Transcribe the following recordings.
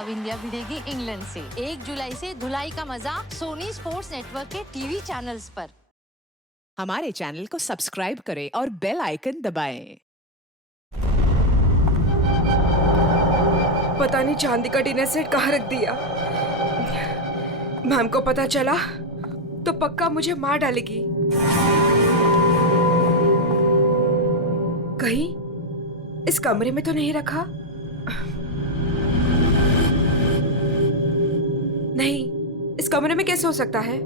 अब India भिड़ेगी England से। 1 जुलाई से धुलाई का मजा सोनी स्पोर्ट्स नेटवर्क के टीवी चैनल्स पर। हमारे चैनल को सब्सक्राइब करें और बेल आइकन दबाएं। पता नहीं चांदी का डिनर सेट कहाँ रख दिया। मैम को पता चला तो पक्का मुझे मार डालेगी। कहीं इस कमरे में तो नहीं रखा? नहीं, इस कमरे में कैसे हो सकता है?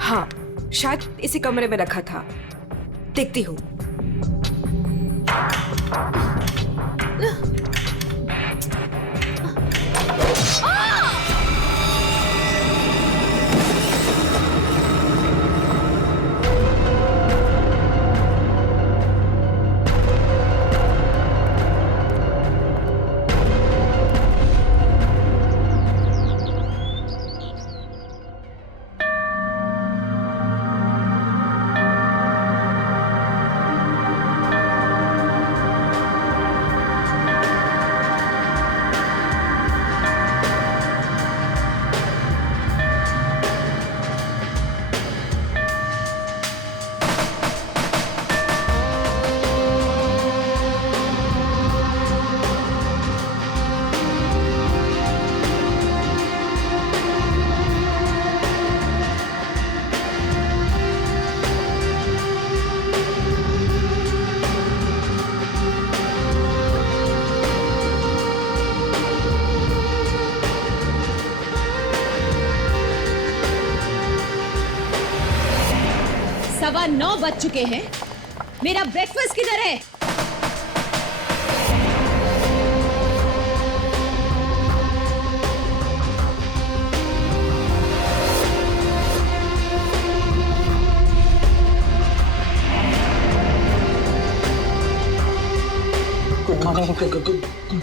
हाँ, शायद इसी कमरे में रखा था। देखती हूँ। सवा 9 बज चुके हैं। मेरा ब्रेकफास्ट किधर है?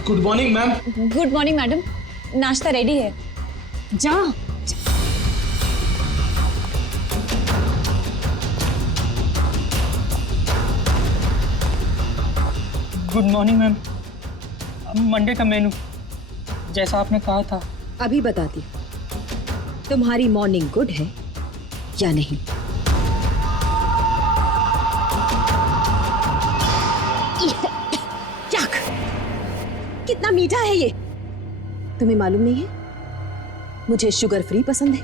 Good morning ma'am. Good morning madam, नाश्ता रेडी है। जा। Good morning ma'am. मंडे का मेनू जैसा आपने कहा था। अभी बताती हूँ, तुम्हारी मॉर्निंग गुड है या नहीं? याक, कितना मीठा है ये। तुम्हें मालूम नहीं है मुझे शुगर फ्री पसंद है।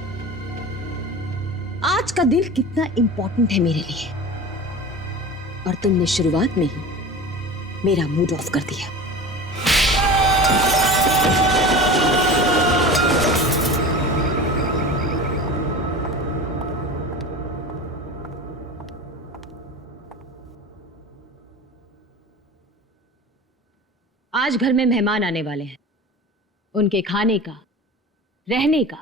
आज का दिन कितना इंपॉर्टेंट है मेरे लिए, और तुमने शुरुआत में ही मेरा मूड ऑफ कर दिया। आज घर में मेहमान आने वाले हैं। उनके खाने का, रहने का,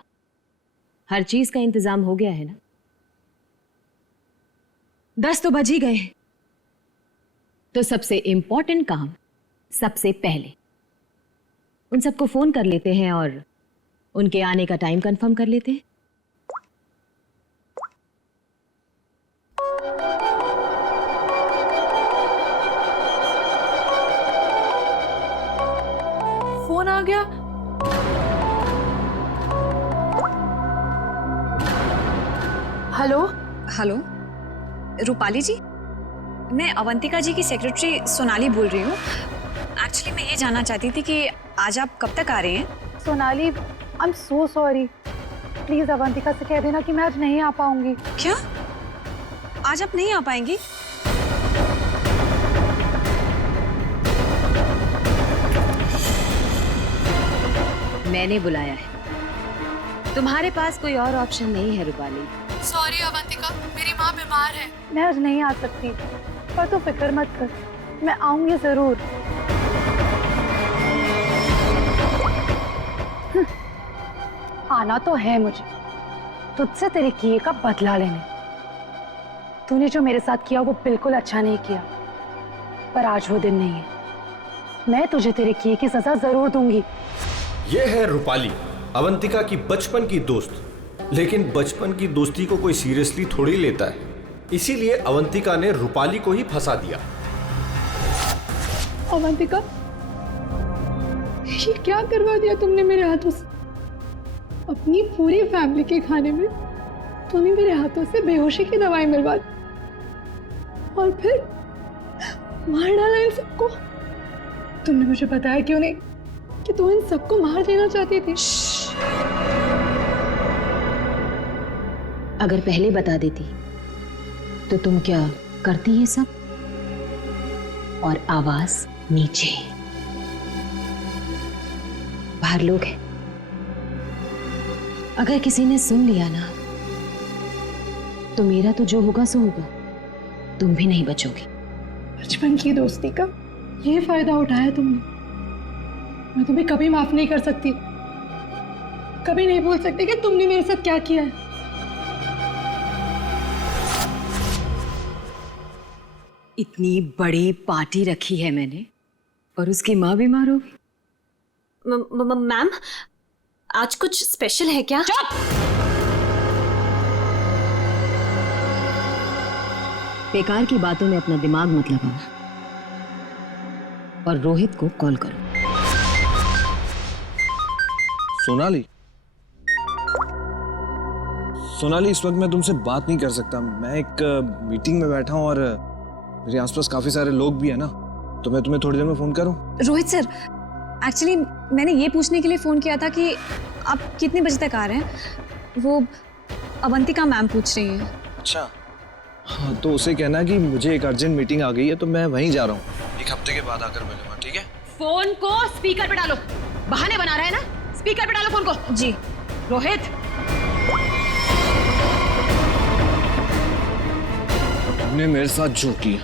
हर चीज का इंतजाम हो गया है ना? 10 तो बज ही गए हैं। तो सबसे इंपॉर्टेंट काम सबसे पहले उन सबको फोन कर लेते हैं और उनके आने का टाइम कंफर्म कर लेते हैं। फोन आ गया। हेलो हेलो, रूपाली जी, मैं अवंतिका जी की सेक्रेटरी सोनाली बोल रही हूँ। एक्चुअली मैं ये जानना चाहती थी कि आज आप कब तक आ रहे हैं? Sonali, I am so sorry. Please Avantika से कह देना कि मैं आज नहीं आ पाऊंगी। क्या? आज आप नहीं आ पाएंगी? मैंने बुलाया है, तुम्हारे पास कोई और ऑप्शन नहीं है रूपाली। सॉरी अवंतिका, मेरी माँ बीमार है। मैं आज नहीं आ सकती, पर तू फिक्र मत कर, मैं आऊंगी जरूर। आना तो है मुझे, तुझसे तेरे किए का बदला लेने। तूने जो मेरे साथ किया वो बिल्कुल अच्छा नहीं किया, पर आज वो दिन नहीं है। मैं तुझे तेरे किए की सजा जरूर दूंगी। ये है रूपाली, अवंतिका की बचपन की दोस्त। लेकिन बचपन की दोस्ती को कोई सीरियसली थोड़ी लेता है। इसीलिए अवंतिका ने रूपाली को ही फंसा दिया। अवंतिका, ये क्या करवा दिया तुमने मेरे हाथों से? अपनी पूरी फैमिली के खाने में तुमने मेरे हाथों से बेहोशी की दवाई मिलवा दी और फिर मार डाला इन सबको। तुमने मुझे बताया क्यों नहीं कि तुम इन सबको मार देना चाहती थी? अगर पहले बता देती तो तुम क्या करती ये सब? और आवाज नीचे, बाहर लोग हैं, अगर किसी ने सुन लिया ना तो मेरा तो जो होगा सो होगा, तुम भी नहीं बचोगी। बचपन की दोस्ती का ये फायदा उठाया तुमने। मैं तुम्हें कभी माफ नहीं कर सकती, कभी नहीं भूल सकती कि तुमने मेरे साथ क्या किया है। इतनी बड़ी पार्टी रखी है मैंने और उसकी माँ बीमार होगी। मैम, आज कुछ स्पेशल है क्या? चुप! बेकार की बातों में अपना दिमाग मत लगाओ और रोहित को कॉल करो। सोनाली, इस वक्त मैं तुमसे बात नहीं कर सकता। मैं एक मीटिंग में बैठा हूँ और मेरे आसपास काफी सारे लोग भी है ना, तो मैं तुम्हें थोड़ी देर में फोन करूँ? रोहित सर, एक्चुअली मैंने ये पूछने के लिए फोन किया था कि आप कितने बजे तक आ रहे हैं। वो अवंतिका मैम पूछ रही हैं। अच्छा, हाँ, तो उसे कहना कि मुझे एक अर्जेंट मीटिंग आ गई है, तो मैं वहीं जा रहा हूँ। एक हफ्ते के बाद आकर मिलूंगा, ठीक है? फोन को स्पीकर पे डालो। बहाने बना रहा है ना, स्पीकर पे डालो फोन को। जी। रोहित, तुमने मेरे साथ जो किया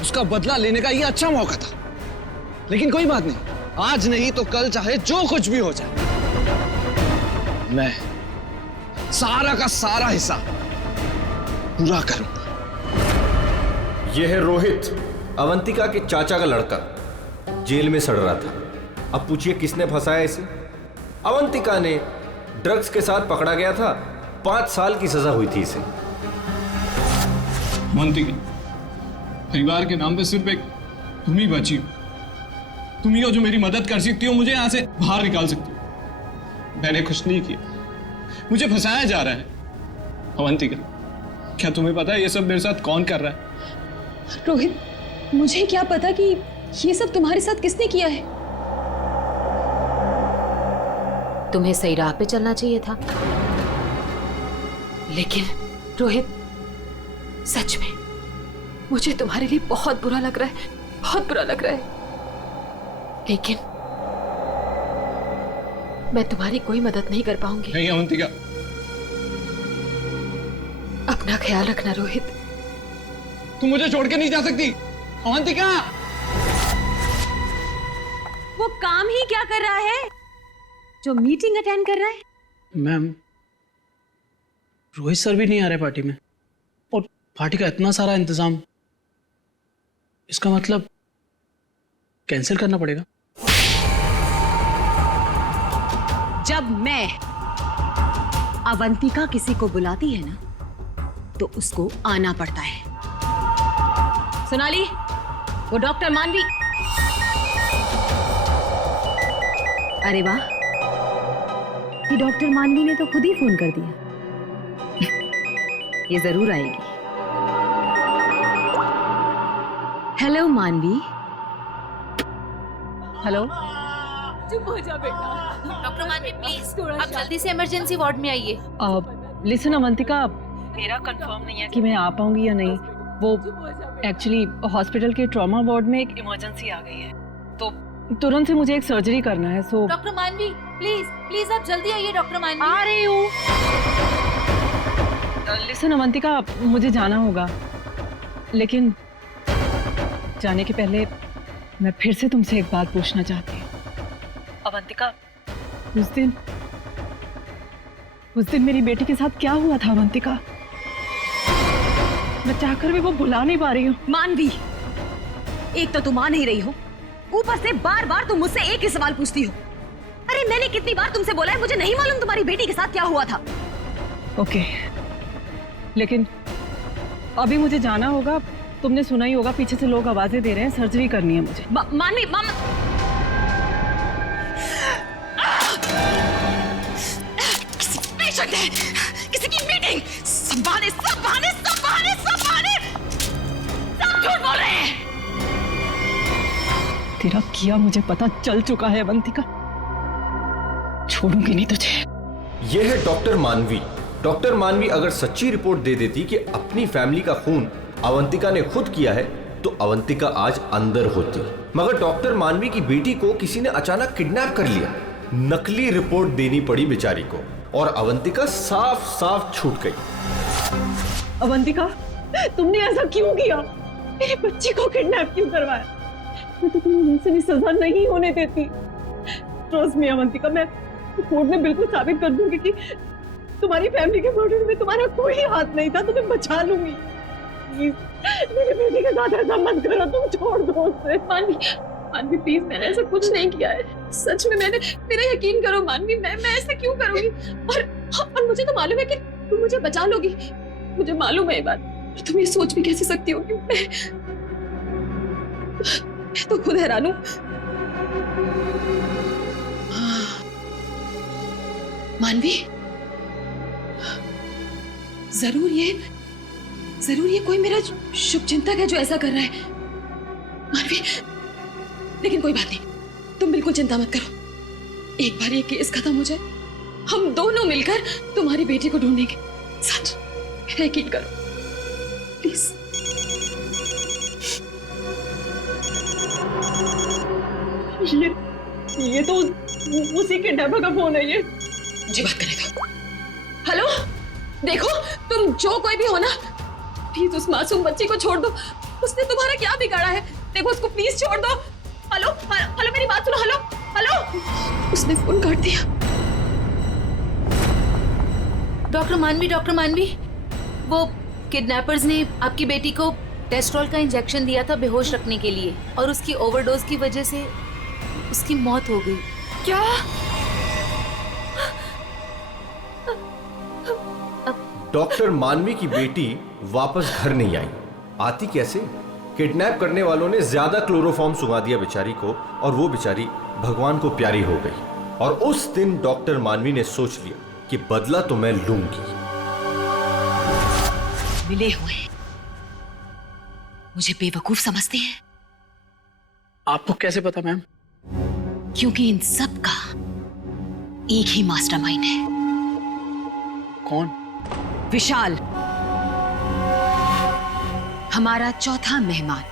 उसका बदला लेने का ये अच्छा मौका था, लेकिन कोई बात नहीं, आज नहीं तो कल चाहे जो कुछ भी हो जाए, मैं सारा का सारा हिस्सा पूरा करूंगा। यह है रोहित, अवंतिका के चाचा का लड़का, जेल में सड़ रहा था। अब पूछिए किसने फंसाया इसे? अवंतिका ने। ड्रग्स के साथ पकड़ा गया था, 5 साल की सजा हुई थी इसे। अवंतिका, परिवार के नाम पे सिर्फ एक तुम ही बची हो। तुम ही हो जो मेरी मदद कर सकती हो, मुझे यहां से बाहर निकाल सकती हो। मैंने कुछ नहीं किया, मुझे फंसाया जा रहा है। अवंतिका, क्या तुम्हें पता है ये सब मेरे साथ कौन कर रहा है? रोहित, मुझे क्या पता कि ये सब तुम्हारे साथ किसने किया है। तुम्हें सही राह पे चलना चाहिए था, लेकिन रोहित, सच में मुझे तुम्हारे लिए बहुत बुरा लग रहा है, बहुत बुरा लग रहा है, लेकिन मैं तुम्हारी कोई मदद नहीं कर पाऊंगी। नहीं अवंतिका, अपना ख्याल रखना रोहित। तुम मुझे छोड़ के नहीं जा सकती। अवंतिका, वो काम ही क्या कर रहा है जो मीटिंग अटेंड कर रहा है? मैम, रोहित सर भी नहीं आ रहे पार्टी में, और पार्टी का इतना सारा इंतजाम, इसका मतलब कैंसिल करना पड़ेगा। जब मैं अवंतिका किसी को बुलाती है ना तो उसको आना पड़ता है। सोनाली, वो डॉक्टर मानवी। अरे वाह, ये डॉक्टर मानवी ने तो खुद ही फोन कर दिया। ये जरूर आएगी। हेलो मानवी। हेलो, डॉक्टर मानवी प्लीज आप जल्दी से इमरजेंसी वार्ड में आइए। लिसन अवंतिका, मेरा कंफर्म नहीं है कि मैं आ पाऊंगी या नहीं। वो एक्चुअली हॉस्पिटल के ट्रॉमा वार्ड में एक इमरजेंसी आ गई है, तो तुरंत से मुझे एक सर्जरी करना है। सो डॉक्टर मानवी प्लीज प्लीज आप जल्दी आइए। डॉक्टर मानवी आ रही हूँ। लिसन अवंतिका, मुझे जाना होगा, लेकिन जाने के पहले मैं फिर से तुमसे एक बात पूछना चाहती हूँ। अवंतिका, उस दिन मेरी बेटी के साथ क्या हुआ था अवंतिका? मैं चाहकर भी वो भुला नहीं पा रही हूँ। मानवी, एक तो तुम आ नहीं रही हो, ऊपर से बार बार तुम मुझसे एक ही सवाल पूछती हो। अरे मैंने कितनी बार तुमसे बोला है मुझे नहीं मालूम तुम्हारी बेटी के साथ क्या हुआ था। ओके, लेकिन अभी मुझे जाना होगा। तुमने सुना ही होगा, पीछे से लोग आवाजें दे रहे हैं, सर्जरी करनी है मुझे। मानवी किसी पेशेंट है, किसी की मीटिंग। सब बहाने सब झूठ बोल रहे हैं। तेरा किया मुझे पता चल चुका है अवंतिका, छोड़ूंगी नहीं तुझे। यह है डॉक्टर मानवी। डॉक्टर मानवी अगर सच्ची रिपोर्ट दे देती कि अपनी फैमिली का खून अवंतिका ने खुद किया है तो अवंतिका आज अंदर होती, मगर डॉक्टर मानवी की बेटी को किसी ने अचानक किडनैप कर लिया। नकली रिपोर्ट देनी पड़ी बेचारी को और अवंतिका साफ साफ छूट गई। अवंतिका, तुमने ऐसा क्यों किया? मेरी बच्ची को किडनैप क्यों करवाया? मैं तो तुम्हें वैसे भी सजा नहीं होने देती। ट्रस्ट मी अवंतिका, मैं कोर्ट में बिल्कुल साबित कर दूंगी कि तुम्हारी फैमिली के मर्डर में तुम्हारा कोई हाथ नहीं था। तुम्हें बचा लूंगी। प्लीज मेरी बेटी के साथ ऐसा मत करो, तुम छोड़ दो उसे। मानवी प्लीज, मैंने ऐसा कुछ नहीं किया है, सच में मेरा यकीन करो मानवी, मैं ऐसा क्यों करूंगी? और मुझे तो मालूम है कि तुम मुझे बचा लोगी, मुझे मालूम है ये बात। और तुम ये सोच भी कैसे सकती हो कि मैं तो खुद हैरान हूं। मानवी, जरूर ये कोई मेरा शुभचिंतक है जो ऐसा कर रहा है। मानवी, लेकिन कोई बात नहीं, तुम बिल्कुल चिंता मत करो। एक बार ये केस खत्म हो जाए, हम दोनों मिलकर तुम्हारी बेटी को ढूंढेंगे। सच, मेरा यकीन करो प्लीज। ये तो उसी के डब्बा का फोन है। ये मुझे बात करने दो। हेलो, देखो तुम जो कोई भी हो ना, प्लीज उस मासूम बच्ची को छोड़ दो। उसने तुम्हारा क्या बिगाड़ा है? देखो उसको प्लीज छोड़ दो। हेलो हेलो, मेरी बात सुनो। हेलो, उसने फोन काट दिया। डॉक्टर मानवी, वो किडनैपर्स ने आपकी बेटी को टेस्ट्रॉल का इंजेक्शन दिया था बेहोश रखने के लिए, और उसकी ओवरडोज की वजह से उसकी मौत हो गई। क्या? डॉक्टर मानवी की बेटी वापस घर नहीं आई। आती कैसे? किडनैप करने वालों ने ज्यादा क्लोरोफॉर्म सुंघा दिया बेचारी को और वो बेचारी भगवान को प्यारी हो गई। और उस दिन डॉक्टर मानवी ने सोच लिया कि बदला तो मैं लूंगी। मिले हुए मुझे बेवकूफ समझते हैं। आपको कैसे पता मैम? क्योंकि इन सब का एक ही मास्टरमाइंड है। कौन? विशाल, हमारा चौथा मेहमान।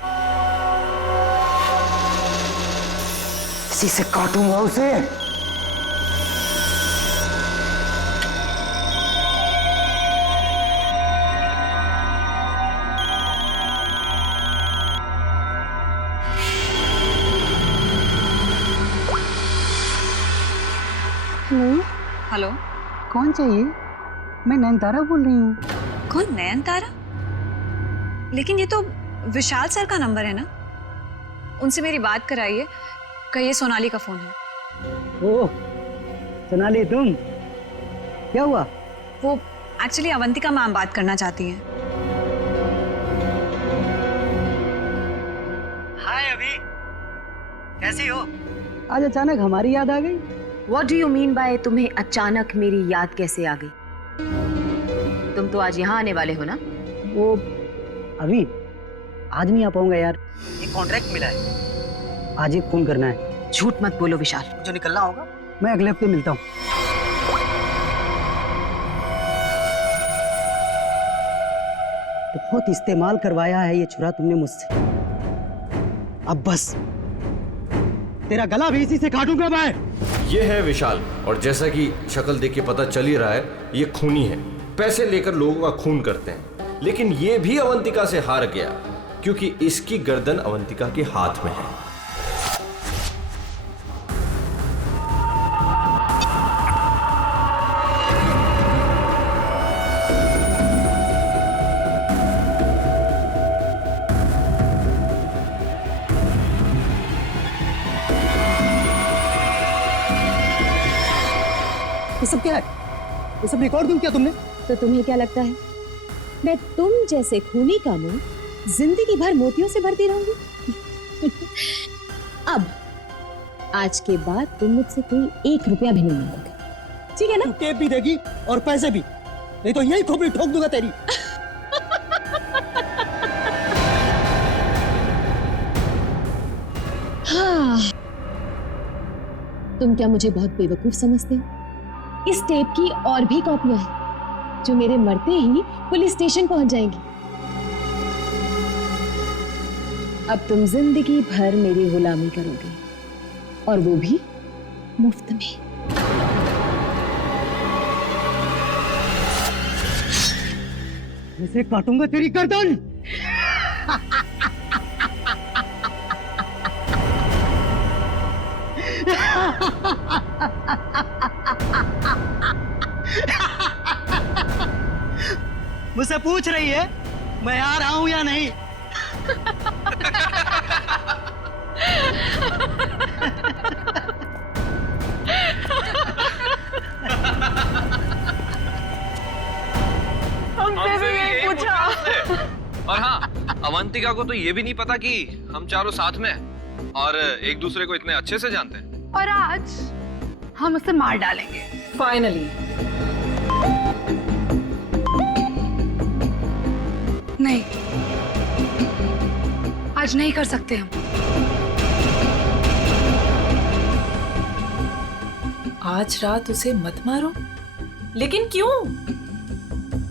इसी से काटूंगा उसे। हेलो, कौन चाहिए? मैं नयनतारा बोल रही हूँ। कौन? नयनतारा? लेकिन ये तो विशाल सर का नंबर है ना, उनसे मेरी बात कराइए। कहिए सोनाली का फोन है। ओह सोनाली, तुम? क्या हुआ? वो एक्चुअली अवंतिका मैम बात करना चाहती हैं। हाय अभी, कैसी हो? आज अचानक हमारी याद आ गई। What do you mean by तुम्हें अचानक मेरी याद कैसे आ गई? तुम तो आज यहाँ आने वाले हो ना? वो अभी आज नहीं आ पाऊंगा यार, एक कॉन्ट्रैक्ट मिला है, आज एक फोन करना है। झूठ मत बोलो विशाल। जो निकलना होगा मैं अगले हफ्ते मिलता हूँ। बहुत इस्तेमाल करवाया है ये छुरा तुमने मुझसे, अब बस तेरा गला भी इसी से काटूंगा मैं। ये है विशाल, और जैसा कि शक्ल देख के पता चल ही रहा है ये खूनी है। पैसे लेकर लोगों का खून करते हैं, लेकिन ये भी अवंतिका से हार गया क्योंकि इसकी गर्दन अवंतिका के हाथ में है। ये सब क्या है? ये सब रिकॉर्ड दूं क्या तुमने? तो तुम्हें क्या लगता है मैं तुम जैसे खूनी का मुंह जिंदगी भर मोतियों से भरती रहूंगी? अब आज के बाद तुम मुझसे कोई 1 रुपया भी नहीं मांगोगे, ठीक है ना? टेप भी देगी और पैसे भी, नहीं तो यही खोपड़ी ठोक दूंगा तेरी। हाँ, तुम क्या मुझे बहुत बेवकूफ समझते हो? इस टेप की और भी कॉपियां हैं जो मेरे मरते ही पुलिस स्टेशन पहुंच जाएंगी। अब तुम जिंदगी भर मेरी गुलामी करोगे, और वो भी मुफ्त में। ऐसे काटूंगा तेरी गर्दन। मुझसे पूछ रही है मैं आ रहा हूं या नहीं? हमसे भी यही पूछा। और हाँ, अवंतिका को तो ये भी नहीं पता कि हम चारों साथ में हैं और एक दूसरे को इतने अच्छे से जानते हैं। और आज हम उसे मार डालेंगे फाइनली। नहीं, आज नहीं कर सकते हम। आज रात उसे मत मारो। लेकिन क्यों?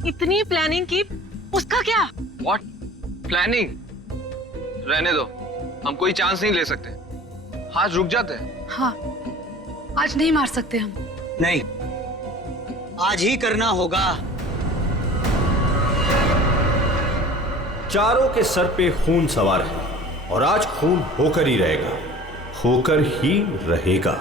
इतनी प्लानिंग की, उसका क्या? What? प्लानिंग? रहने दो, हम कोई चांस नहीं ले सकते। हाथ रुक जाते हैं। हाँ, आज नहीं मार सकते हम। नहीं, आज ही करना होगा। चारों के सर पे खून सवार है और आज खून होकर ही रहेगा, होकर ही रहेगा।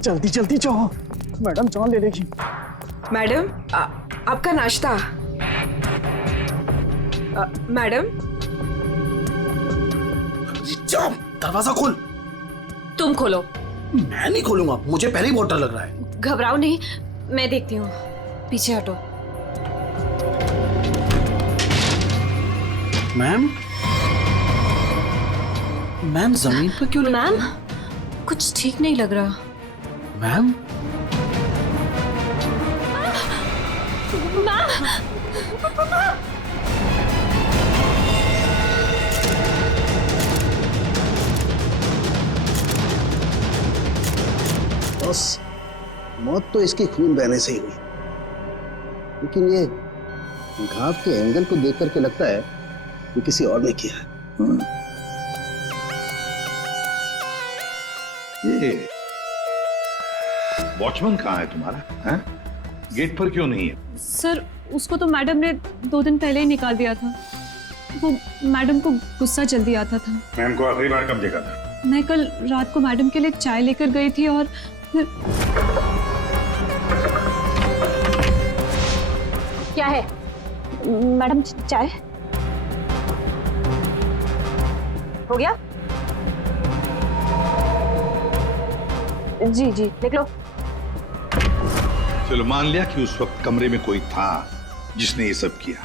जल्दी जल्दी जाओ, मैडम जान ले लेगी। मैडम, आपका नाश्ता। मैडम, जाओ, दरवाजा खोल। तुम खोलो। मैं नहीं खोलूंगा, मुझे पहले ही बहुत डर लग रहा है। घबराओ नहीं, मैं देखती हूँ। पीछे हटो। मैम, मैम जमीन पर क्यों? मैम, कुछ ठीक नहीं लग रहा। मैम, बस मौत तो इसकी खून बहने से ही हुई, लेकिन ये घाव के एंगल को देख करके लगता है कि किसी और ने किया है। ये वॉचमैन कहाँ है तुम्हारा? हैं? गेट पर क्यों नहीं है? सर, उसको तो मैडम ने 2 दिन पहले ही निकाल दिया था। वो मैडम को गुस्सा जल्दी आता था। मैम को आखिरी बार कब देखा था? मैं कल रात को मैडम के लिए चाय लेकर गई थी और फिर... क्या है मैडम? चाय हो गया? जी जी, देख लो। चलो मान लिया कि उस वक्त कमरे में कोई था जिसने ये सब किया,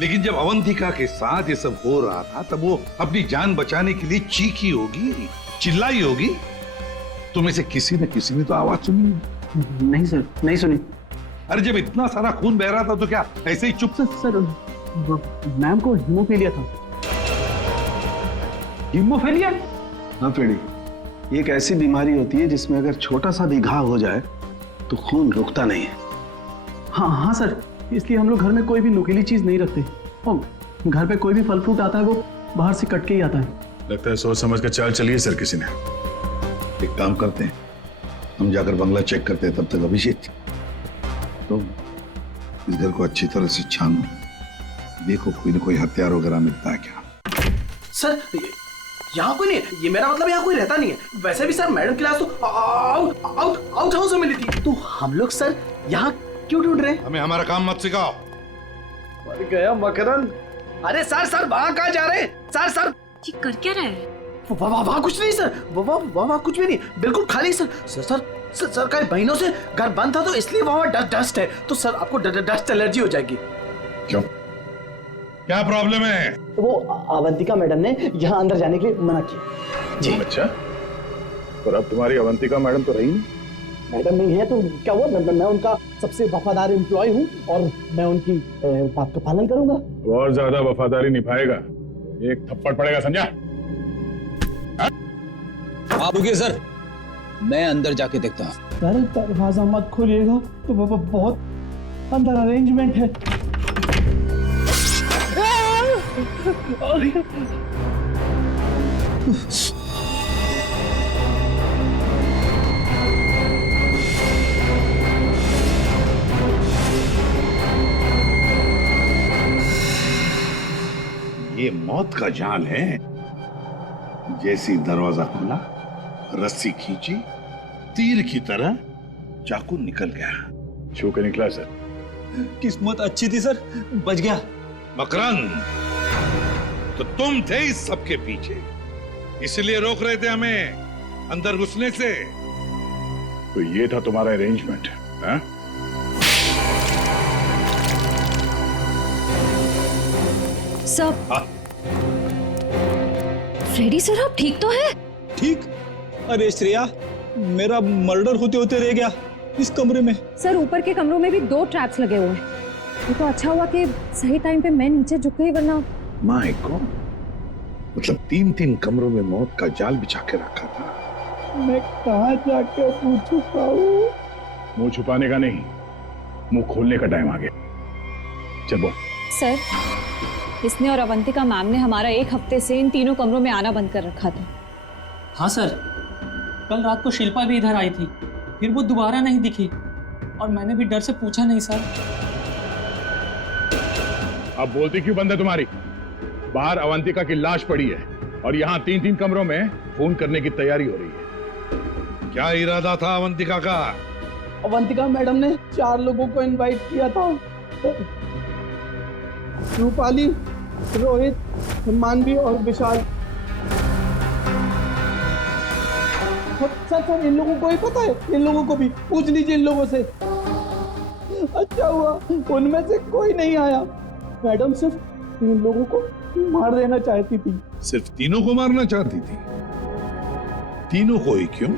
लेकिन जब अवंतिका के साथ ये सब हो रहा था तब वो अपनी जान बचाने के लिए चीखी होगी, चिल्लाई होगी। तुम्हें से किसी न किसी ने तो आवाज सुनी? नहीं सर, नहीं सुनी। अरे जब इतना सारा खून बह रहा था तो क्या ऐसे ही चुप? सर, मैम को हीमोफीलिया था। हीमोफीलिया? हाँ पेड़ी, ये एक ऐसी बीमारी होती है जिसमें अगर छोटा सा भी घाव हो जाए तो खून रुकता नहीं है। हाँ हाँ सर, इसलिए हम लोग घर में कोई भी नुकीली चीज नहीं रखते। और घर पे कोई भी फल फ्रूट आता है वो बाहर से कट के ही आता है। लगता है सोच समझ कर चाल चलिए सर किसी ने। एक काम करते हैं, हम जाकर बंगला चेक करते हैं, तब तक अभिषेक तो इस घर को अच्छी तरह से छानो, देखो कोई ना कोई हथियार वगैरह मिलता है क्या। सर, यहाँ कोई नहीं है, ये मेरा मतलब यहाँ कोई रहता नहीं है। वैसे भी सर मैडम की लाश तो आउट हाउस में मिली थी। तो हम लोग सर यहाँ क्यों ढूंढ रहे हैं? हमें हमारा काम मत सिखाओ। मर गया मकरंद। अरे सर वहाँ कहाँ जा रहे हैं? सर ये कर क्या रहे हैं? वहाँ कुछ नहीं सर, वहाँ कुछ भी नहीं, बिल्कुल खाली सर कई महीनों से घर बंद था तो इसलिए वहाँ डस्ट है। तो सर आपको डस्ट एलर्जी हो जाएगी। क्यों, क्या प्रॉब्लम है? वो अवंतिका मैडम ने यहाँ अंदर जाने के लिए मना किया जी। अच्छा, पर अब तुम्हारी अवंतिका मैडम तो रही नहीं। मैडम नहीं है तो क्या हुआ, मैं उनका सबसे वफादार एम्प्लॉय हूँ और मैं उनकी बात का पालन करूंगा। और ज्यादा वफादारी निभाएगा एक थप्पड़ पड़ेगा, समझा? आप रुकिए सर, मैं अंदर जाके देखता हूँ। अरे दरवाजा मत खोलिएगा, तो बहुत अंदर अरेंजमेंट है। ये मौत का जाल है। जैसी दरवाजा खुला, रस्सी खींची, तीर की तरह चाकू निकल गया। छू के निकला सर। किस्मत अच्छी थी सर, बच गया। मकरंद, तो तुम थे इस सब के पीछे, इसलिए रोक रहे थे हमें अंदर घुसने से। तो ये था तुम्हारा अरेंजमेंट, हाँ? सर, फ्रेडी सर आप ठीक तो है? ठीक? अरे श्रेया, मेरा मर्डर होते होते रह गया इस कमरे में। सर ऊपर के कमरों में भी 2 ट्रैप्स लगे हुए हैं। ये तो अच्छा हुआ कि सही टाइम पे मैं नीचे झुक गई, वरना माय गॉड, मतलब 3 कमरों में मौत का जाल बिछा के रखा था। मैं कहाँ जाके मुंह छुपाऊं? मुंह छुपाने का नहीं, मुंह खोलने का टाइम आ गया। चल बोल। सर, इसने और अवंतिका मैम ने हमारा 1 हफ्ते से इन 3 कमरों में आना बंद कर रखा था। हाँ सर, कल रात को शिल्पा भी इधर आई थी, फिर वो दोबारा नहीं दिखी और मैंने भी डर से पूछा नहीं सर। अब बोलती क्यों बंद है तुम्हारी? बाहर अवंतिका की लाश पड़ी है और यहाँ 3 कमरों में फोन करने की तैयारी हो रही है। क्या इरादा था अवंतिका का? अवंतिका मैडम ने 4 लोगों को इनवाइट किया था। रूपाली, रोहित, मानवी और विशाल। सर इन लोगों को ही पता है, इन लोगों को भी पूछ लीजिए इन लोगों से। अच्छा हुआ उनमें से कोई नहीं आया। मैडम सिर्फ इन लोगों को मार देना चाहती थी। सिर्फ तीनों को मारना चाहती थी? तीनों को ही क्यों?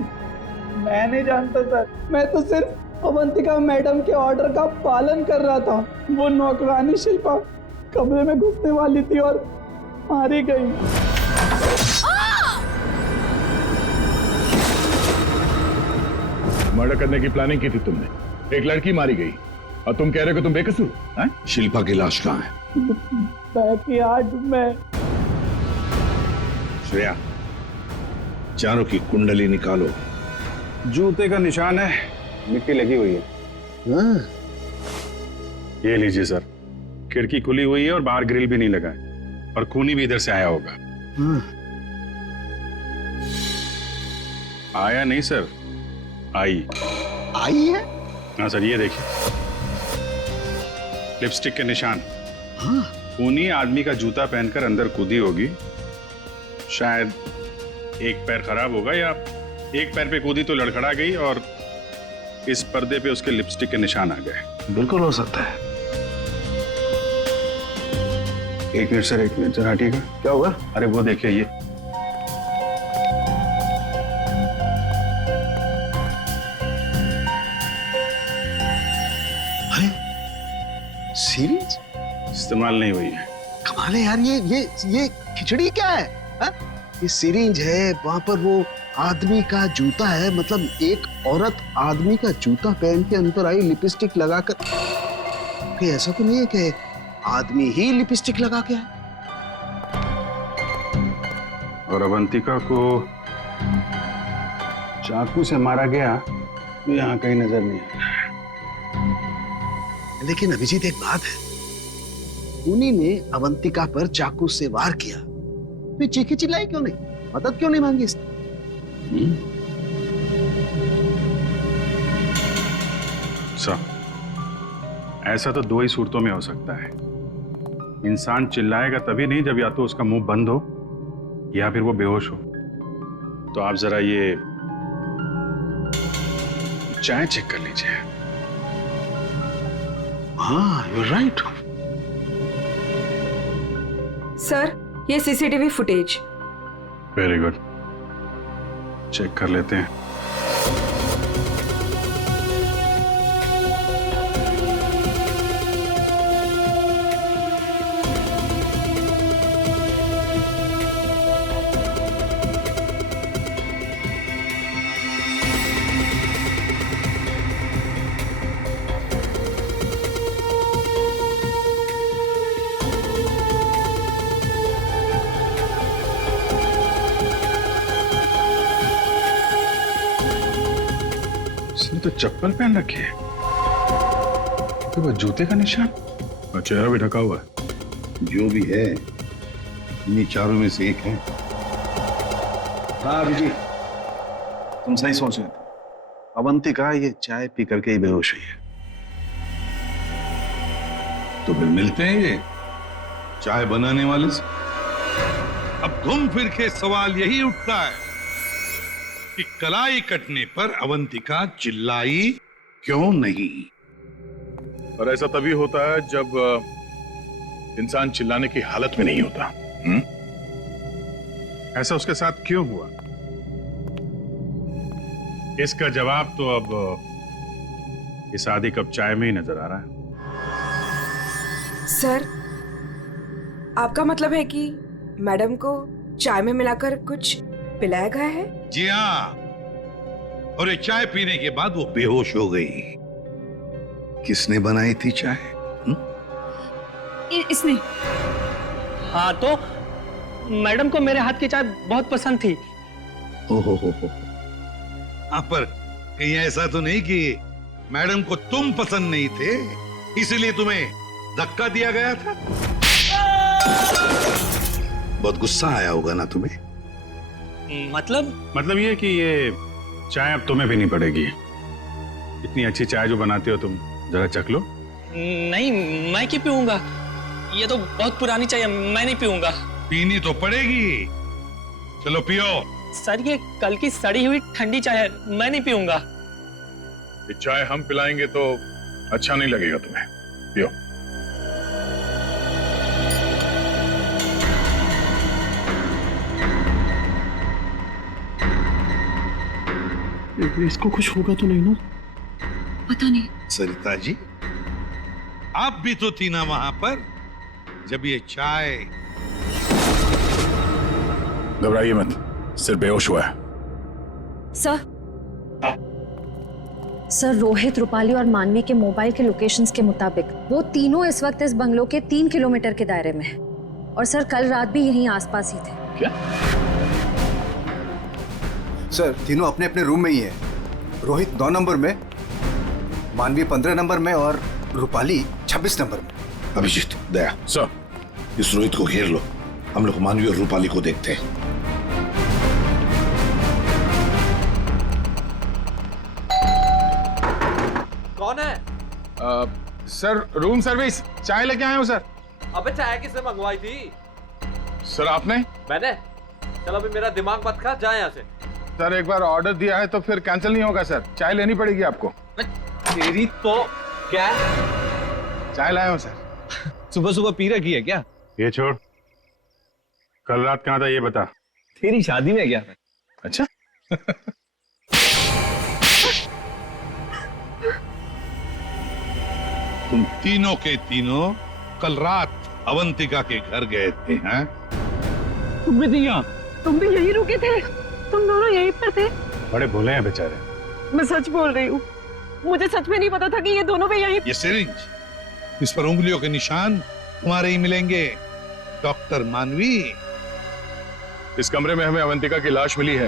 मैं नहीं जानता सर, मैं तो सिर्फ अवंतिका मैडम के ऑर्डर का पालन कर रहा था। वो नौकरानी शिल्पा कमरे में घुसने वाली थी और मारी गई। मर्डर करने की प्लानिंग की थी तुमने, एक लड़की मारी गई और तुम कह रहे हो कि तुम बेकसूर हैं? शिल्पा की लाश कहाँ है? बैकयार्ड में। श्रेया, चारों की कुंडली निकालो। जूते का निशान है, मिट्टी लगी हुई है। ये लीजिए सर, खिड़की खुली हुई है और बाहर ग्रिल भी नहीं लगा है और खूनी भी इधर से आया होगा। आया नहीं सर, आई है? हाँ सर, ये देखिए लिपस्टिक के निशान। खूनी आदमी का जूता पहनकर अंदर कूदी होगी। शायद एक पैर खराब होगा या एक पैर पे कूदी तो लड़खड़ा गई और इस पर्दे पे उसके लिपस्टिक के निशान आ गए। बिल्कुल हो सकता है। एक मिनट सर, एक मिनट सर, हटिएगा। क्या होगा? अरे वो देखिए, ये सीरीज इस्तेमाल नहीं हुई है। कमाल है यार, ये खिचड़ी क्या है? हा? ये सिरिंज है, वहां पर वो आदमी का जूता है, मतलब एक औरत आदमी का जूता पहन के अंदर आई लिपस्टिक लगाकर। कि ऐसा तो नहीं है कि आदमी ही लिपस्टिक लगा के आए? और अवंतिका को चाकू से मारा गया तो यहाँ कहीं नजर नहीं आ रहा। लेकिन अभिजीत एक बात है, खूनी ने अवंतिका पर चाकू से वार किया, तो चीखी चिल्लाई क्यों नहीं? मदद क्यों नहीं मांगी इसने? ऐसा तो दो ही सूरतों में हो सकता है। इंसान चिल्लाएगा तभी नहीं जब या तो उसका मुंह बंद हो या फिर वो बेहोश हो। तो आप जरा ये चाय चेक कर लीजिए। हाँ, you're right. सर, ये CCTV footage. Very good, check कर लेते हैं। तो चप्पल पहन रखी है, तो वो जूते का निशान और चेहरा भी ढका हुआ है। जो भी है, इन्हीं चारों में से एक है। हाँ अभिजीत, तुम सही सोच रहे थे। अवंतिका ये चाय पी करके ही बेहोश हुई है। तो फिर मिलते हैं ये चाय बनाने वाले से। अब घूम फिर के सवाल यही उठता है कि कलाई कटने पर अवंतिका चिल्लाई क्यों नहीं? और ऐसा तभी होता है जब इंसान चिल्लाने की हालत में नहीं होता। ऐसा उसके साथ क्यों हुआ? इसका जवाब तो अब इस आधी कप चाय में ही नजर आ रहा है। सर, आपका मतलब है कि मैडम को चाय में मिलाकर कुछ पिलाया गया है? जी हाँ, और ये चाय पीने के बाद वो बेहोश हो गई। किसने बनाई थी चाय? इसने। हाँ, तो मैडम को मेरे हाथ की चाय बहुत पसंद थी। ओहो हो। हाँ, पर कहीं ऐसा तो नहीं कि मैडम को तुम पसंद नहीं थे इसलिए तुम्हें धक्का दिया गया था? बहुत गुस्सा आया होगा ना तुम्हें? मतलब ये कि ये चाय अब तुम्हें भी नहीं पड़ेगी। इतनी अच्छी चाय जो बनाते हो तुम, जरा चख लो। नहीं, मैं क्यों पीऊंगा? ये तो बहुत पुरानी चाय है, मैं नहीं पीऊंगा। पीनी तो पड़ेगी। चलो पियो। सर, ये कल की सड़ी हुई ठंडी चाय है, मैं नहीं पीऊंगा। ये चाय हम पिलाएंगे तो अच्छा नहीं लगेगा तुम्हें। पियो। इसको कुछ होगा तो नहीं ना? पता नहीं। सरिता जी, आप भी तो थी ना वहां पर जब ये चाय। घबराइए मत, सिर्फ बेहोश हुआ है। सर, रोहित, रूपाली और मानवी के मोबाइल के लोकेशंस के मुताबिक वो तीनों इस वक्त इस बंगलो के 3 किलोमीटर के दायरे में हैं। और सर, कल रात भी यहीं आसपास ही थे। क्या? सर, तीनों अपने अपने रूम में ही है। रोहित 9 नंबर में, मानवी 15 नंबर में और रूपाली 26 नंबर में। अभिजीत, दया सर, इस रोहित को घेर लो। हम लोग मानवी और रूपाली को देखते हैं। कौन है? Sir, room service. चाय लेके आए हो सर। अबे चाय किसने मंगवाई थी? सर, आपने? मैंने। चलो अभी मेरा दिमाग मत खा, जा यहाँ से। सर, एक बार ऑर्डर दिया है तो फिर कैंसिल नहीं होगा सर। चाय लेनी पड़ेगी आपको। तेरी तो क्या? चाय लाया हूँ सर। सुबह सुबह पी रखी है क्या? ये छोड़, कल रात कहाँ था ये बता। तेरी शादी में गया था। अच्छा। तुम तीनों के तीनों कल रात अवंतिका के घर गए थे, हैं? तुम भी थी यहाँ? तुम भी यहीं रुके थे? तुम दोनों यहीं पर थे? बड़े भोले हैं बेचारे। मैं सच बोल रही हूँ, मुझे सच में नहीं पता था कि ये दोनों भी यहीं। ये सिरिंज, इस पर उंगलियों के निशान तुम्हारे ही मिलेंगे, डॉक्टर मानवी। इस कमरे में हमें अवंतिका की लाश मिली है।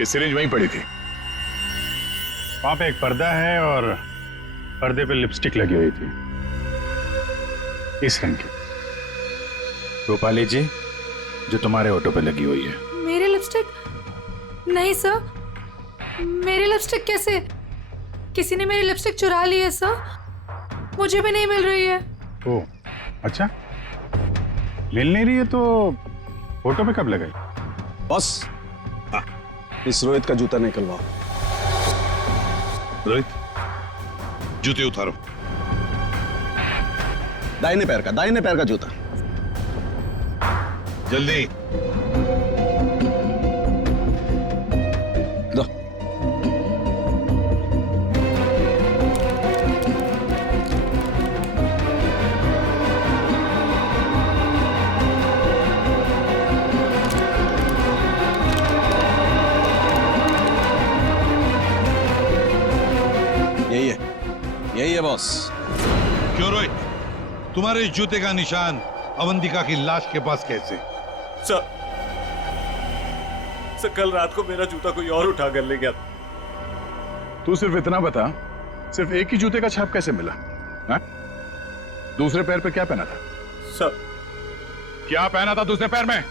ये सिरिंज वहीं पड़ी थी। वहां पे एक पर्दा है और पर्दे पे लिपस्टिक लगी हुई थी, इस रंग की। रूपाली जी, जो तुम्हारे ऑटो पे लगी हुई है। नहीं सर, मेरी लिपस्टिक कैसे? किसी ने मेरी लिपस्टिक चुरा ली है सर, मुझे भी नहीं मिल रही है। ओह अच्छा, मिल नहीं रही है तो फोटो पे कब लगाई? बॉस, इस रोहित का जूता निकलवाओ। रोहित, जूते उतारो। दाहिने पैर का जूता। जल्दी। दो। यही है बॉस। क्यों रोहित, तुम्हारे जूते का निशान अवंतिका की लाश के पास कैसे? सर, कल रात को मेरा जूता कोई और उठा कर ले गया। तू सिर्फ इतना बता, सिर्फ एक ही जूते का छाप कैसे मिला? हा? दूसरे पैर पे क्या पहना था? सर, क्या पहना था दूसरे पैर में?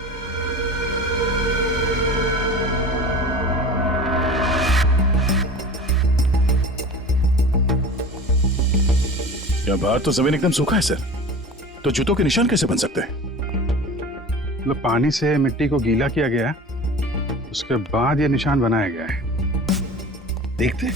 क्या बात, तो जमीन एकदम सूखा है सर, तो जूतों के निशान कैसे बन सकते हैं? मतलब पानी से मिट्टी को गीला किया गया है, उसके बाद ये निशान बनाया गया है। देखते।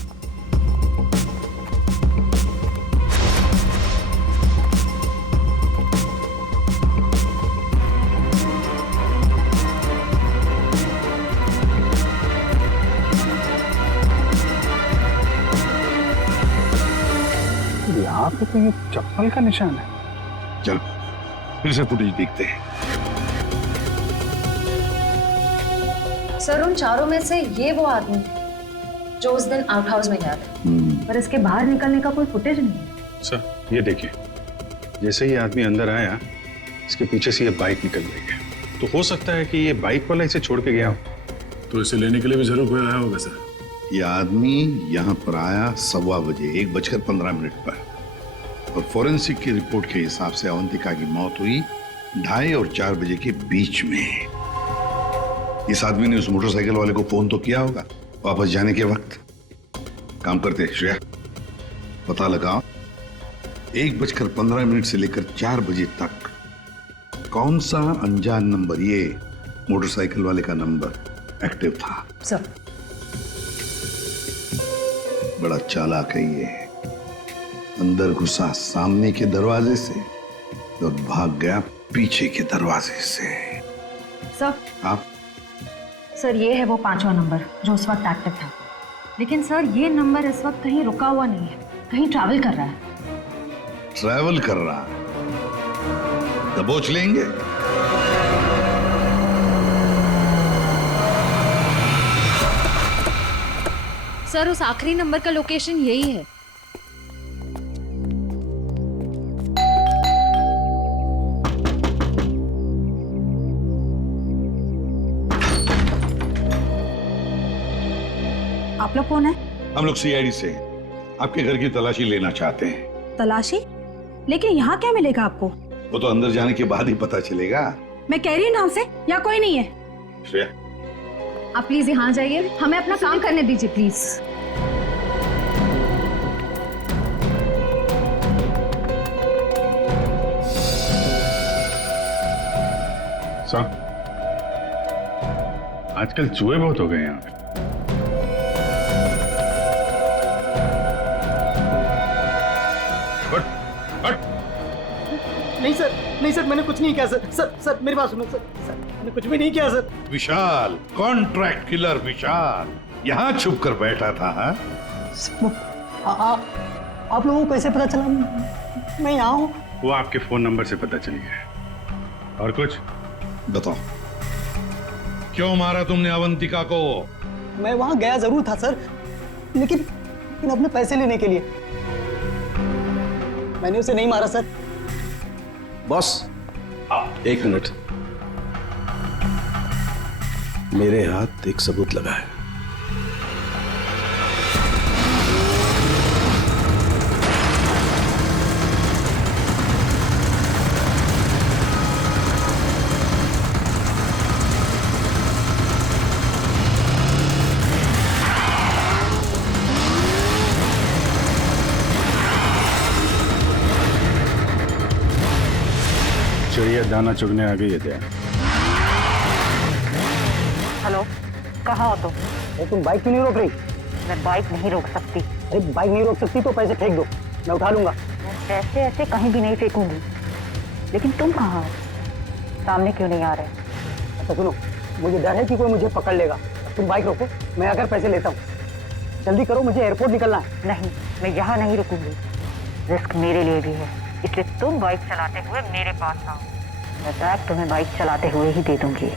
यहाँ पे तो ये चप्पल का निशान है। चलो फिर से फुटेज देखते हैं। सर, उन चारों में से ये वो आदमी जो उस दिन आउट हाउस में गया था, पर इसके बाहर निकलने का कोई फुटेज नहीं है। सर ये देखिए, जैसे ये आदमी अंदर आया, इसके पीछे से ये बाइक निकल गई है, तो हो सकता है कि ये बाइक वाला इसे छोड़ के गया हो, तो इसे लेने के लिए भी जरूर कोई आया होगा सर। ये आदमी यहाँ पर आया 1:15 बजे, 1:15 पर, और फोरेंसिक की रिपोर्ट के हिसाब से अवंतिका की मौत हुई 2:30 और 4 बजे के बीच में। इस आदमी ने उस मोटरसाइकिल वाले को फोन तो किया होगा वापस जाने के वक्त। काम करते श्रेया, पता लगाओ 1:15 से लेकर 4 बजे तक कौन सा अनजान नंबर, ये मोटरसाइकिल वाले का नंबर एक्टिव था। सर, बड़ा चालाक है ये, अंदर घुसा सामने के दरवाजे से और भाग गया पीछे के दरवाजे से। सर, आप? सर ये है वो 5वां नंबर जो उस वक्त एक्टिव था, लेकिन सर ये नंबर इस वक्त कहीं रुका हुआ नहीं है, कहीं ट्रैवल कर रहा है। ट्रैवल कर रहा है? दबोच लेंगे। सर, उस आखिरी नंबर का लोकेशन यही है। आप लोग कौन है? हम लोग सीआईडी से आपके घर की तलाशी लेना चाहते हैं। तलाशी? लेकिन यहाँ क्या मिलेगा आपको? वो तो अंदर जाने के बाद ही पता चलेगा। मैं कह रही हूँ नाम से, या कोई नहीं है? श्रेया, आप प्लीज यहाँ जाइए, हमें अपना काम करने दीजिए प्लीज। सर, आजकल चूहे बहुत हो गए यहाँ पे। नहीं सर, मैंने कुछ नहीं किया सर। सर मेरी बात सुनो सर, मैंने कुछ भी नहीं किया सर। विशाल, कॉन्ट्रैक्ट किलर विशाल, यहाँ छुप कर बैठा था। आप लोगों को कैसे पता चला मैं यहाँ हूँ? वो आपके फोन नंबर से पता चल गया। और कुछ बताओ, क्यों मारा तुमने अवंतिका को? मैं वहां गया जरूर था सर, लेकिन अपने पैसे लेने के लिए। मैंने उसे नहीं मारा सर। बॉस, 1 मिनट, मेरे हाथ एक सबूत लगा है। भैया दाना चुगने आ गई है क्या? हेलो, कहाँ हो तुम? तुम बाइक क्यों नहीं रोक रही? मैं बाइक नहीं रोक सकती। अरे बाइक नहीं रोक सकती तो पैसे फेंक दो, मैं उठा लूंगा। मैं पैसे ऐसे कहीं भी नहीं फेंकूंगी। लेकिन तुम कहाँ हो? सामने क्यों नहीं आ रहे? अच्छा सुनो, मुझे डर है कि कोई मुझे पकड़ लेगा। तुम बाइक रोको, मैं आकर पैसे लेता हूँ। जल्दी करो, मुझे एयरपोर्ट निकलना है। नहीं, मैं यहाँ नहीं रुकूंगी। रिस्क मेरे लिए भी है, इसलिए तुम बाइक चलाते हुए मेरे पास आओ। मैं बैग तुम्हें बाइक चलाते हुए ही दे दूंगी।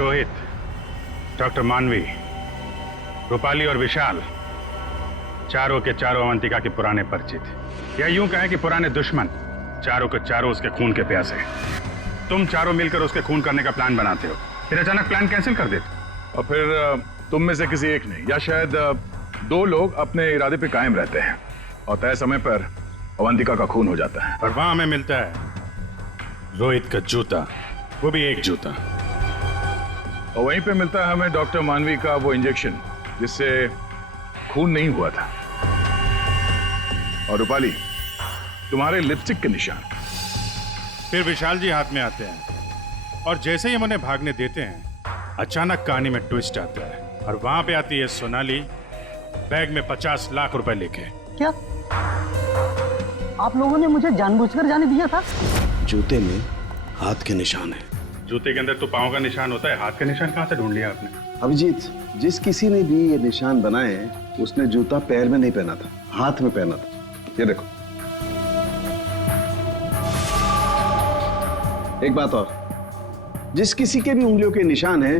रोहित, डॉक्टर मानवी, रूपाली और विशाल, चारों के चारों अवंतिका के पुराने परिचित, या यूं कहें कि पुराने दुश्मन। चारों के चारों उसके खून के प्यासे। तुम चारों मिलकर उसके खून करने का प्लान बनाते हो, फिर अचानक प्लान कैंसिल कर देते। और फिर तुम में से किसी एक ने या शायद दो लोग अपने इरादे पे कायम रहते हैं और तय समय पर अवंतिका का खून हो जाता है। और वहां हमें मिलता है रोहित का जूता, वो भी एक जूता। और वहीं पे मिलता है हमें डॉक्टर मानवी का वो इंजेक्शन जिससे खून नहीं हुआ था। और रूपाली, तुम्हारे लिपस्टिक के निशान। फिर विशाल जी हाथ में आते हैं और जैसे ही हम उन्हें भागने देते हैं, अचानक कहानी में ट्विस्ट आता है और वहां पे आती है सोनाली, बैग में 50 लाख रुपए लेके। क्या आप लोगों ने मुझे जानबूझकर जाने दिया था? जूते में हाथ के निशान है। जूते के अंदर तो पाँव का निशान होता है, हाथ का निशान कहाँ से ढूंढ लिया आपने? अभिजीत, जिस किसी ने भी ये निशान बनाए उसने जूता पैर में नहीं पहना था, हाथ में पहना था। ये देखो। एक बात और, जिस किसी के भी उंगलियों के निशान है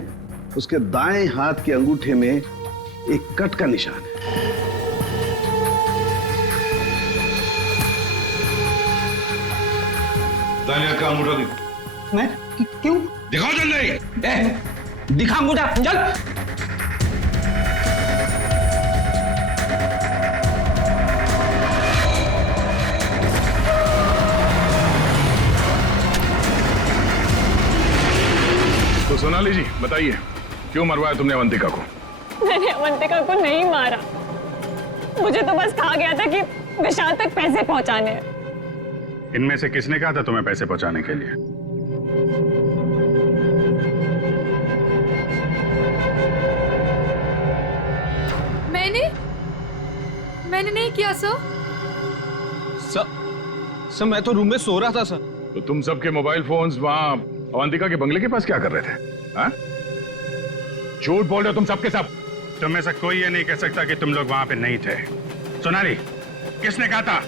उसके दाएं हाथ के अंगूठे में एक कट का निशान है। दाहिने हाथ का अंगूठा दिखा। मैं क्यों? दिखाओ जल्दी। दिखा अंगूठा, चल। तो सोनाली जी बताइए, क्यों मरवाया तुमने अवंतिका को? मैंने अवंतिका को नहीं मारा, मुझे तो बस कहा गया था कि विशाल तक पैसे पहुंचाने हैं। इनमें से किसने कहा था तुम्हें पैसे पहुंचाने के लिए? मैंने नहीं किया सर। सर मैं तो रूम में सो रहा था सर। तो तुम सबके मोबाइल फोन्स वहां अवंतिका के बंगले के पास क्या कर रहे थे? हाँ? झूठ बोल रहे हो तुम सबके सब। तुम में से कोई ये नहीं कह सकता कि तुम लोग वहां पे नहीं थे। सोनाली, किसने कहा था?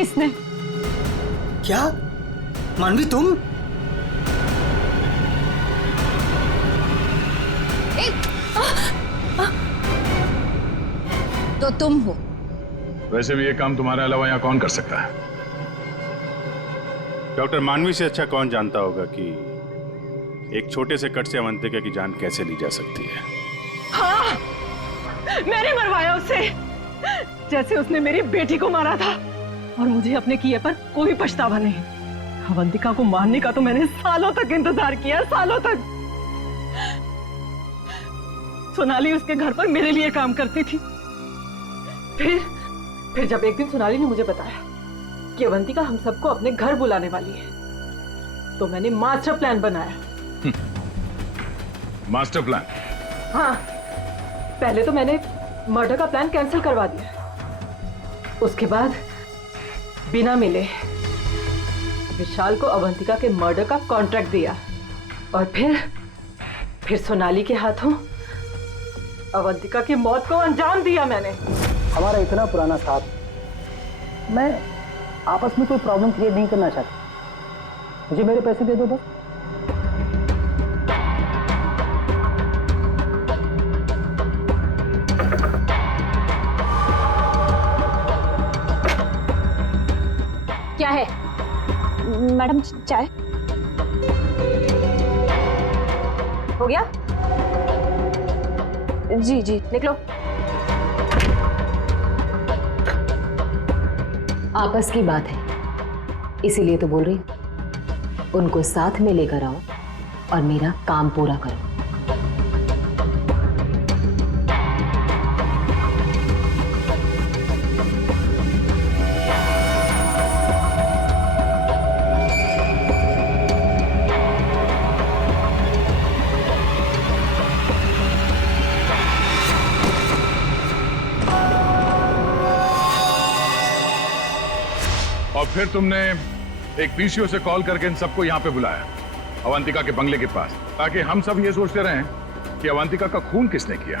इसने। क्या मानवी तुम? तो तुम हो। वैसे भी ये काम तुम्हारे अलावा यहाँ कौन कर सकता है? डॉक्टर मानवी से अच्छा कौन जानता होगा कि एक छोटे से कट से अवंतिका की जान कैसे ली जा सकती है। हाँ, मैंने मरवाया उसे, जैसे उसने मेरी बेटी को मारा था। और मुझे अपने किए पर कोई पछतावा नहीं। अवंतिका को मारने का तो मैंने सालों तक इंतजार किया, सालों तक। सोनाली उसके घर पर मेरे लिए काम करती थी। फिर जब एक दिन सोनाली ने मुझे बताया कि अवंतिका हम सबको अपने घर बुलाने वाली है, तो मैंने मास्टर प्लान बनाया। Master plan? हाँ, पहले तो मैंने मर्डर का प्लान कैंसिल करवा दिया। उसके बाद बिना मिले विशाल को अवंतिका के मर्डर का कॉन्ट्रैक्ट दिया और फिर सोनाली के हाथों अवंतिका की मौत को अंजाम दिया मैंने। हमारा इतना पुराना साथ, मैं आपस में कोई प्रॉब्लम क्रिएट नहीं करना चाहता। मुझे मेरे पैसे दे दो बस। क्या है? मैडम चाय हो गया? जी जी निकलो। आपस की बात है, इसीलिए तो बोल रही हूँ। उनको साथ में लेकर आओ और मेरा काम पूरा करो। और फिर तुमने एक पीसीओ से कॉल करके इन सबको यहाँ पे बुलाया, अवंतिका के बंगले के पास, ताकि हम सब ये सोचते रहें कि अवंतिका का खून किसने किया।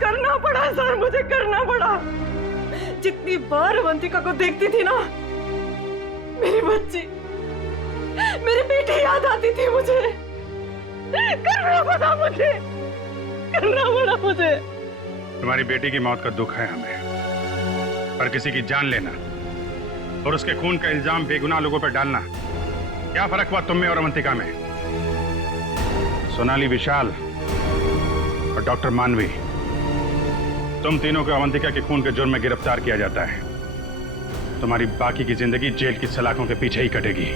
करना पड़ा सर, मुझे करना पड़ा। जितनी बार अवंतिका को देखती थी ना, मेरी बच्ची, मेरी बेटी याद आती थी मुझे। करना पड़ा मुझे, करना पड़ा मुझे। तुम्हारी बेटी की मौत का दुख है हमें, पर किसी की जान लेना और उसके खून का इल्जाम बेगुनाह लोगों पर डालना, क्या फर्क हुआ तुम में और अवंतिका में? सोनाली, विशाल और डॉक्टर मानवी, तुम तीनों को अवंतिका के खून के जुर्म में गिरफ्तार किया जाता है। तुम्हारी बाकी की जिंदगी जेल की सलाखों के पीछे ही कटेगी।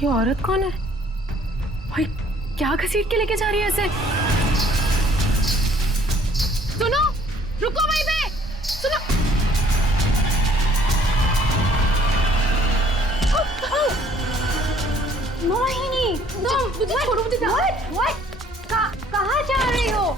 ये औरत कौन है? भाई क्या घसीट के लेके जा रही है ऐसे? सुनो, रुको वहीं पे, सुनो। मोहिनी, तुम मुझे छोड़ो, मुझे कहाँ जा रही हो?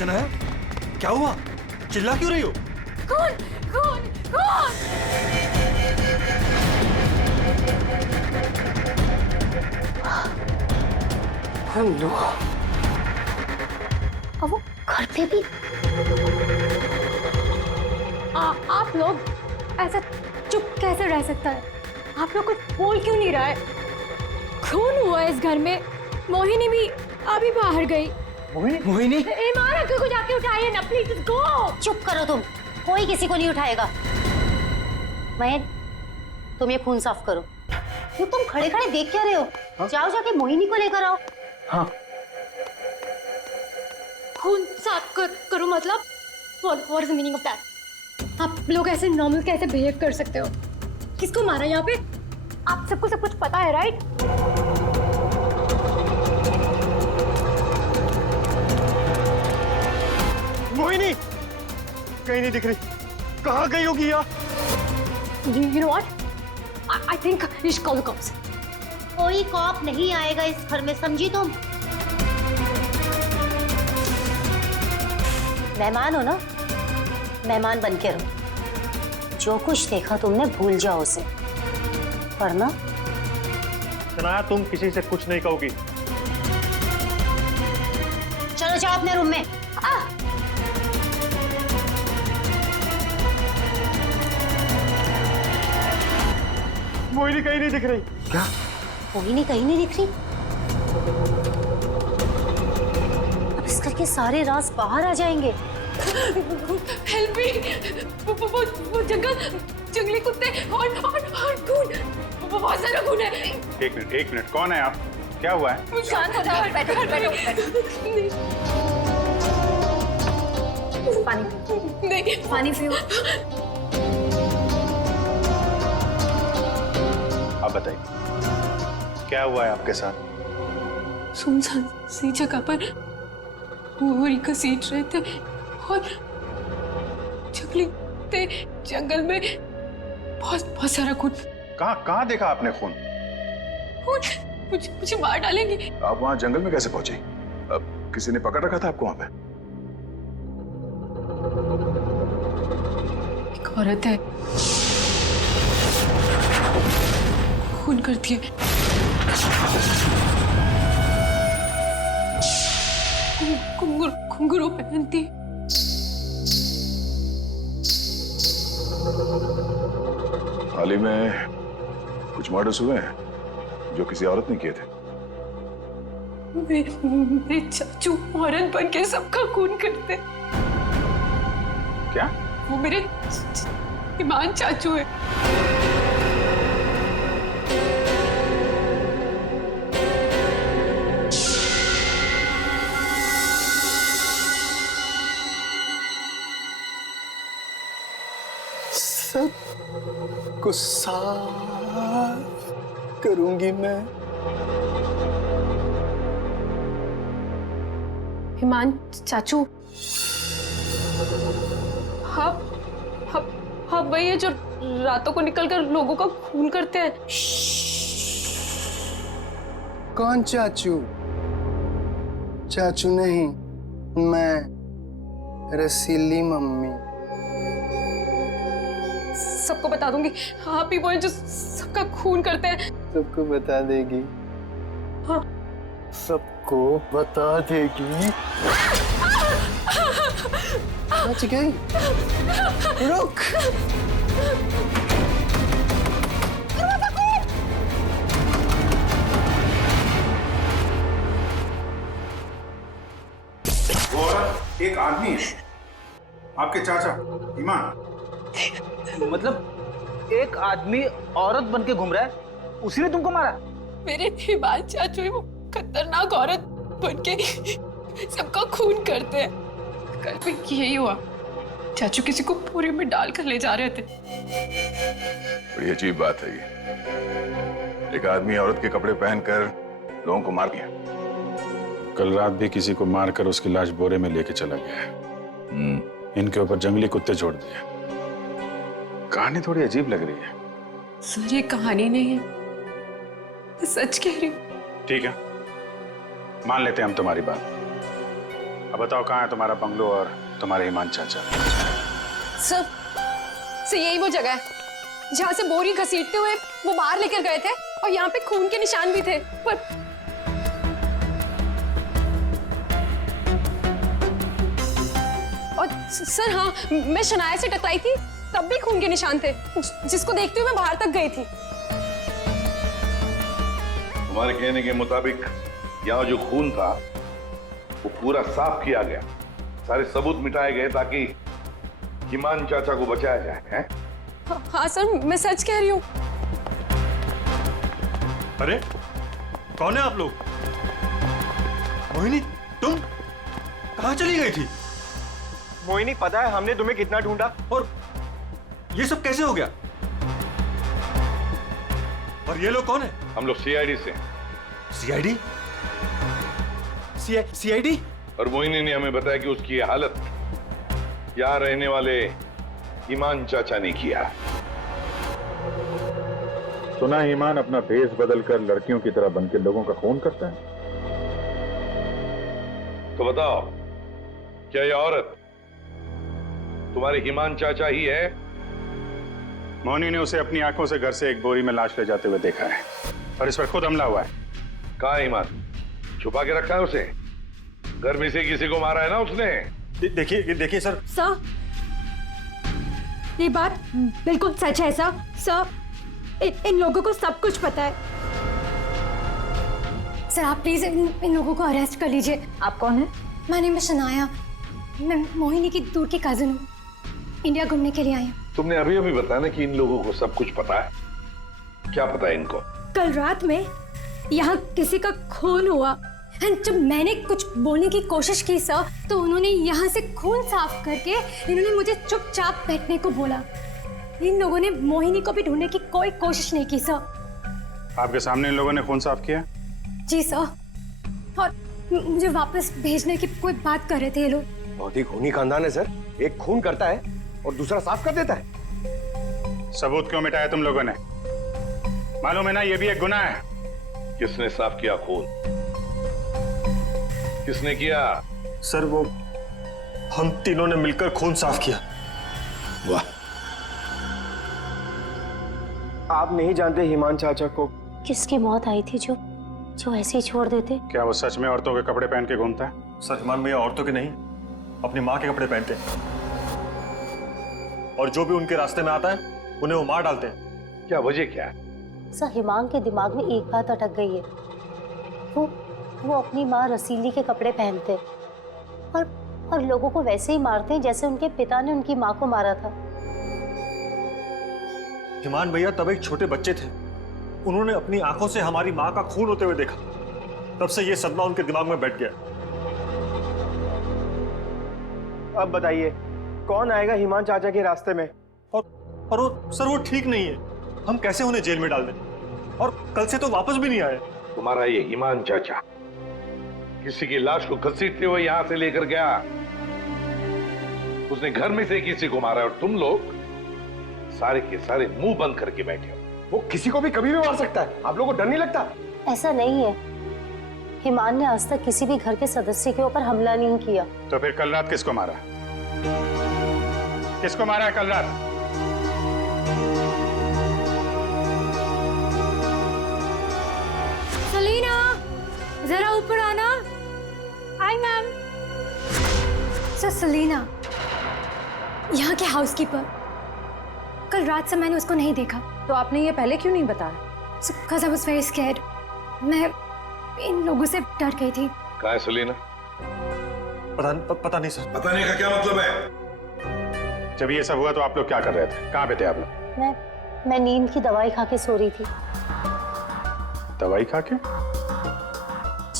शनाया, क्या हुआ? चिल्ला क्यों रही हो? कौन? कौन? कौन? हेलो। अब वो घर पे भी आप लोग ऐसा चुप कैसे रह सकता है? आप लोग कुछ बोल क्यों नहीं रहा है? खून हुआ इस घर में। मोहिनी भी अभी बाहर गई। मोहिनी? इमारत को जाके उठाइए ना प्लीज। गो। चुप करो तुम। कोई किसी को नहीं उठाएगा। महेंद्र, तुम ये खून साफ करो। क्यों तुम खड़े खड़े देख क्या रहे हो? जाओ जाके मोहिनी को लेकर आओ। हाँ। खून साफ करो मतलब? What is the meaning of that? आप लोग ऐसे नॉर्मल कैसे बिहेव कर सकते हो? किसको मारा यहाँ पे? आप सबको सब कुछ पता है, राइट? मोहिनी कहीं नहीं दिख रही। कहाँ गई होगी यार? You know what? I think you should call the cops. कोई कॉप नहीं आएगा इस घर में, समझी तुम? मेहमान हो ना, मेहमान बन के रहो। जो कुछ देखा तुमने भूल जाओ उसे, वरना सुना तुम किसी से कुछ नहीं कहोगी। चलो जाओ अपने रूम में। मोहिनी कहीं नहीं दिख रही। क्या? मोहिनी कहीं नहीं दिख रही? अब इस घर के सारे राज बाहर आ जाएंगे। Help me! वो जंगली कुत्ते और खून, बहुत सारा खून है। एक मिनट, कौन है आप? क्या हुआ है? शांत हो जाओ, बैठो। पानी पियो। आप बताइए, क्या हुआ है आपके साथ? सुनसान सी जगह पर मोरी घसीट रहे थे और जंगल में बहुत सारा खून। कहाँ देखा आपने खून? मुझे मार डालेंगे। आप वहाँ जंगल में कैसे पहुंचे? अब किसी ने पकड़ रखा था आपको वहाँ पे? एक औरत है, खून करती है। घुंघरू पहनती। हाल ही में कुछ मर्डर्स हुए हैं जो किसी औरत ने किए थे। मेरे चाचू औरत बन के सबका खून करते। क्या? वो मेरे ईमान चाचू है। सब को साफ करूंगी मैं। ईमान चाचू, हाँ वही है जो रातों को निकलकर लोगों का खून करते हैं। कौन चाचू? चाचू नहीं, मैं रसीली मम्मी। सबको बता दूंगी, आप ही वो हैं जो सबका खून करते हैं। सबको बता देगी? हाँ। सबको बता देगी? बच गई। रुक। वो औरत एक आदमी है, आपके चाचा ईमान। मतलब एक आदमी औरत बन के घूम रहा है, उसी ने तुमको मारा? मेरे ईमान चाचू वो खतरनाक औरत बन के सबका खून करते हैं। कल भी यही हुआ, चाचू किसी को पूरी में डालकर ले जा रहे थे। बड़ी अजीब बात है ये। एक आदमी औरत के कपड़े पहनकर लोगों को मार दिया। कल रात भी किसी को मारकर उसकी लाश बोरे में लेके चला गया है। इनके ऊपर जंगली कुत्ते छोड़ दिए। कहानी थोड़ी अजीब लग रही है। सर ये कहानी नहीं है, मैं सच कह रही हूँ। ठीक है, मान लेते हैं हम तुम्हारी बात। अब बताओ, कहाँ है तुम्हारा बंगलो और तुम्हारे ईमान चाचा? सर यही वो जगह है जहाँ से बोरी घसीटते हुए वो बाहर लेकर गए थे और यहाँ पे खून के निशान भी थे। पर और सर हाँ, मैं शनाया से टकराई थी, तब भी खून के निशान थे, जिसको देखते हुए मैं बाहर तक गई थी। तुम्हारे कहने के मुताबिक यहाँ जो खून था वो पूरा साफ किया गया, सारे सबूत मिटाए गए ताकि ईमान चाचा को बचाया जाए, हैं? हाँ सर, मैं सच कह रही हूँ। अरे कौन है आप लोग? मोहिनी, तुम कहाँ चली गई थी? मोहिनी, पता है हमने तुम्हें कितना ढूंढा, और ये सब कैसे हो गया? और ये लोग कौन है? हम लोग सीआईडी से। सीआईडी? सीआईडी? और मोहिनी ने हमें बताया कि उसकी ये हालत यहाँ रहने वाले ईमान चाचा ने किया। सुना ईमान अपना भेष बदलकर लड़कियों की तरह बनकर लोगों का खून करता है। तो बताओ, क्या ये औरत तुम्हारे ईमान चाचा ही है? मोहिनी ने उसे अपनी आंखों से घर से एक बोरी में लाश ले जाते हुए देखा है और इस पर खुद हमला हुआ है। कहाँ है ईमान? छुपा के रखा है उसे? घर में से किसी को मारा है ना उसने? देखिए सर। सर, ये बात बिल्कुल सच है सर। सर, इन लोगों को सब कुछ पता है। सर, आप प्लीज इन लोगों को अरेस्ट कर लीजिए। आप कौन है? My name is Shanaya. मैं मोहिनी की दूर की कजिन हूँ। इंडिया घूमने के लिए आई हूँ। तुमने अभी अभी बताया ना कि इन लोगों को सब कुछ पता है। क्या पता है इनको? कल रात में यहाँ किसी का खून हुआ। जब मैंने कुछ बोलने की कोशिश की सर, तो उन्होंने यहाँ से खून साफ करके इन्होंने मुझे चुपचाप बैठने को बोला। इन लोगों ने मोहिनी को भी ढूंढने की कोई कोशिश नहीं की सर। आपके सामने इन लोगों ने खून साफ किया? जी सर, और मुझे वापस भेजने की कोई बात कर रहे थे ये लोग। बहुत ही खूनी खानदान है सर। एक खून करता है और दूसरा साफ कर देता है। सबूत क्यों मिटाया तुम लोगों ने? मालूम है ना ये भी एक गुनाह है। किसने साफ किया खून? किसने किया? सर, वो हम तीनों ने मिलकर खून साफ किया। वाह। आप नहीं जानते ईमान चाचा को? किसकी मौत आई थी जो ऐसे ही छोड़ देते? क्या वो सच में औरतों के कपड़े पहन के घूमता है? सर, ईमान भैया औरतों के नहीं, अपनी माँ के कपड़े पहनते हैं और जो भी उनके रास्ते में आता है उन्हें वो मार डालते हैं। क्या वजह क्या है? सर, हिमांग के दिमाग में एक बात अटक गई है। वो अपनी माँ रसीली के कपड़े पहनते और लोगों को वैसे ही मारते हैं जैसे उनके पिता ने उनकी माँ को मारा था। ईमान भैया तब एक छोटे बच्चे थे। उन्होंने अपनी आंखों से हमारी माँ का खून होते हुए देखा। तब से ये सदमा उनके दिमाग में बैठ गया। अब बताइए, कौन आएगा ईमान चाचा के रास्ते में? और वो सर, वो ठीक नहीं है। हम कैसे उन्हें जेल में डाल दें? और कल से तो वापस भी नहीं आए। तुम्हारा ये ईमान चाचा किसी की लाश को घसीटते हुए यहां से लेकर गया। उसने घर में से किसी को मारा और तुम लोग सारे के सारे मुंह बंद करके बैठे हो। वो किसी को भी कभी भी मार सकता है। आप लोगों को डर नहीं लगता? ऐसा नहीं है। हिमान ने आज तक किसी भी घर के सदस्य के ऊपर हमला नहीं किया। तो फिर कल रात किसको मारा? किसको मारा है कल रात? सलीना, जरा ऊपर आना। Hi ma'am. सर, सलीना यहाँ के हाउसकीपर। कल रात से मैंने उसको नहीं देखा। तो आपने ये पहले क्यों नहीं बताया? Because I was very scared. मैं इन लोगों से डर गई थी। कहाँ है सलीना? पता नहीं सर। बताने का क्या मतलब है? जब ये सब हुआ तो आप लोग क्या कर रहे थे? कहाँ पे थे आप लोग? मैं नींद की दवाई खा के सो रही थी। दवाई खा के?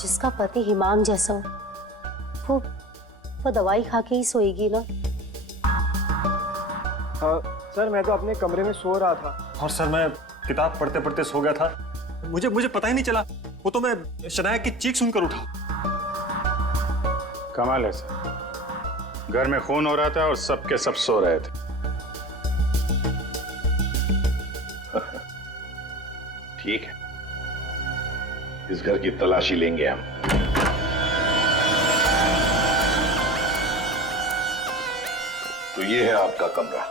जिसका पति हिमांग जैसा हो, वो दवाई खा के ही सोएगी ना। सर, मैं तो अपने कमरे में सो रहा था और सर मैं किताब पढ़ते पढ़ते सो गया था। मुझे पता ही नहीं चला। वो तो मैं शनाया की चीख सुनकर उठा। कमाल है सर, घर में खून हो रहा था और सबके सब सो रहे थे। ठीक है, इस घर की तलाशी लेंगे हम। तो ये है आपका कमरा।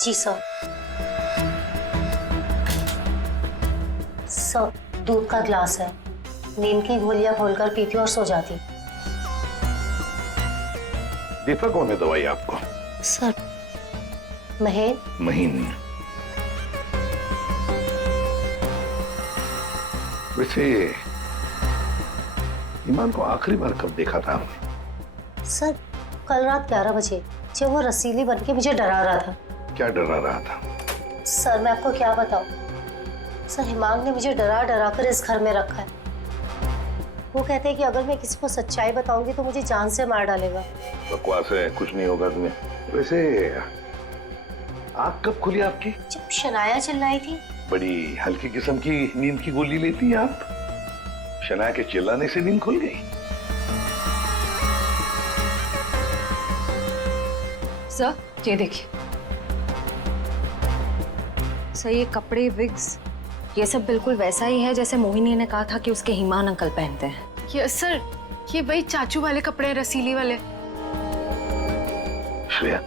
जी सर। सर, दूध का ग्लास है। नींद की गोलियां खोलकर पीती और सो जाती। देता कौन है दवाई आपको? सर, महीन। वैसे ईमान को आखिरी बार कब देखा था आपने? सर, कल रात 11 बजे जब वो रसीली बन के मुझे डरा रहा था। क्या डरा रहा था? सर मैं आपको क्या बताऊं, सर हिमांग ने मुझे डरा डरा कर इस घर में रखा है। वो कहते हैं कि अगर मैं किसी को सच्चाई बताऊंगी तो मुझे जान से मार डालेगा। बकवास है, कुछ नहीं होगा तुम्हें। वैसे आँख कब खुली आपकी? जब शनाया चिल्लाई थी। बड़ी हल्की किस्म की नींद की गोली लेती हैं आप। शनाया के चिल्लाने से नींद खुल गई? सर ये देखिए सर, ये कपड़े, विग्स, ये सब बिल्कुल वैसा ही है जैसे मोहिनी ने कहा था कि उसके हिमान अंकल पहनते हैं। यस सर, ये वही चाचू वाले कपड़े, रसीली वाले। श्रेया,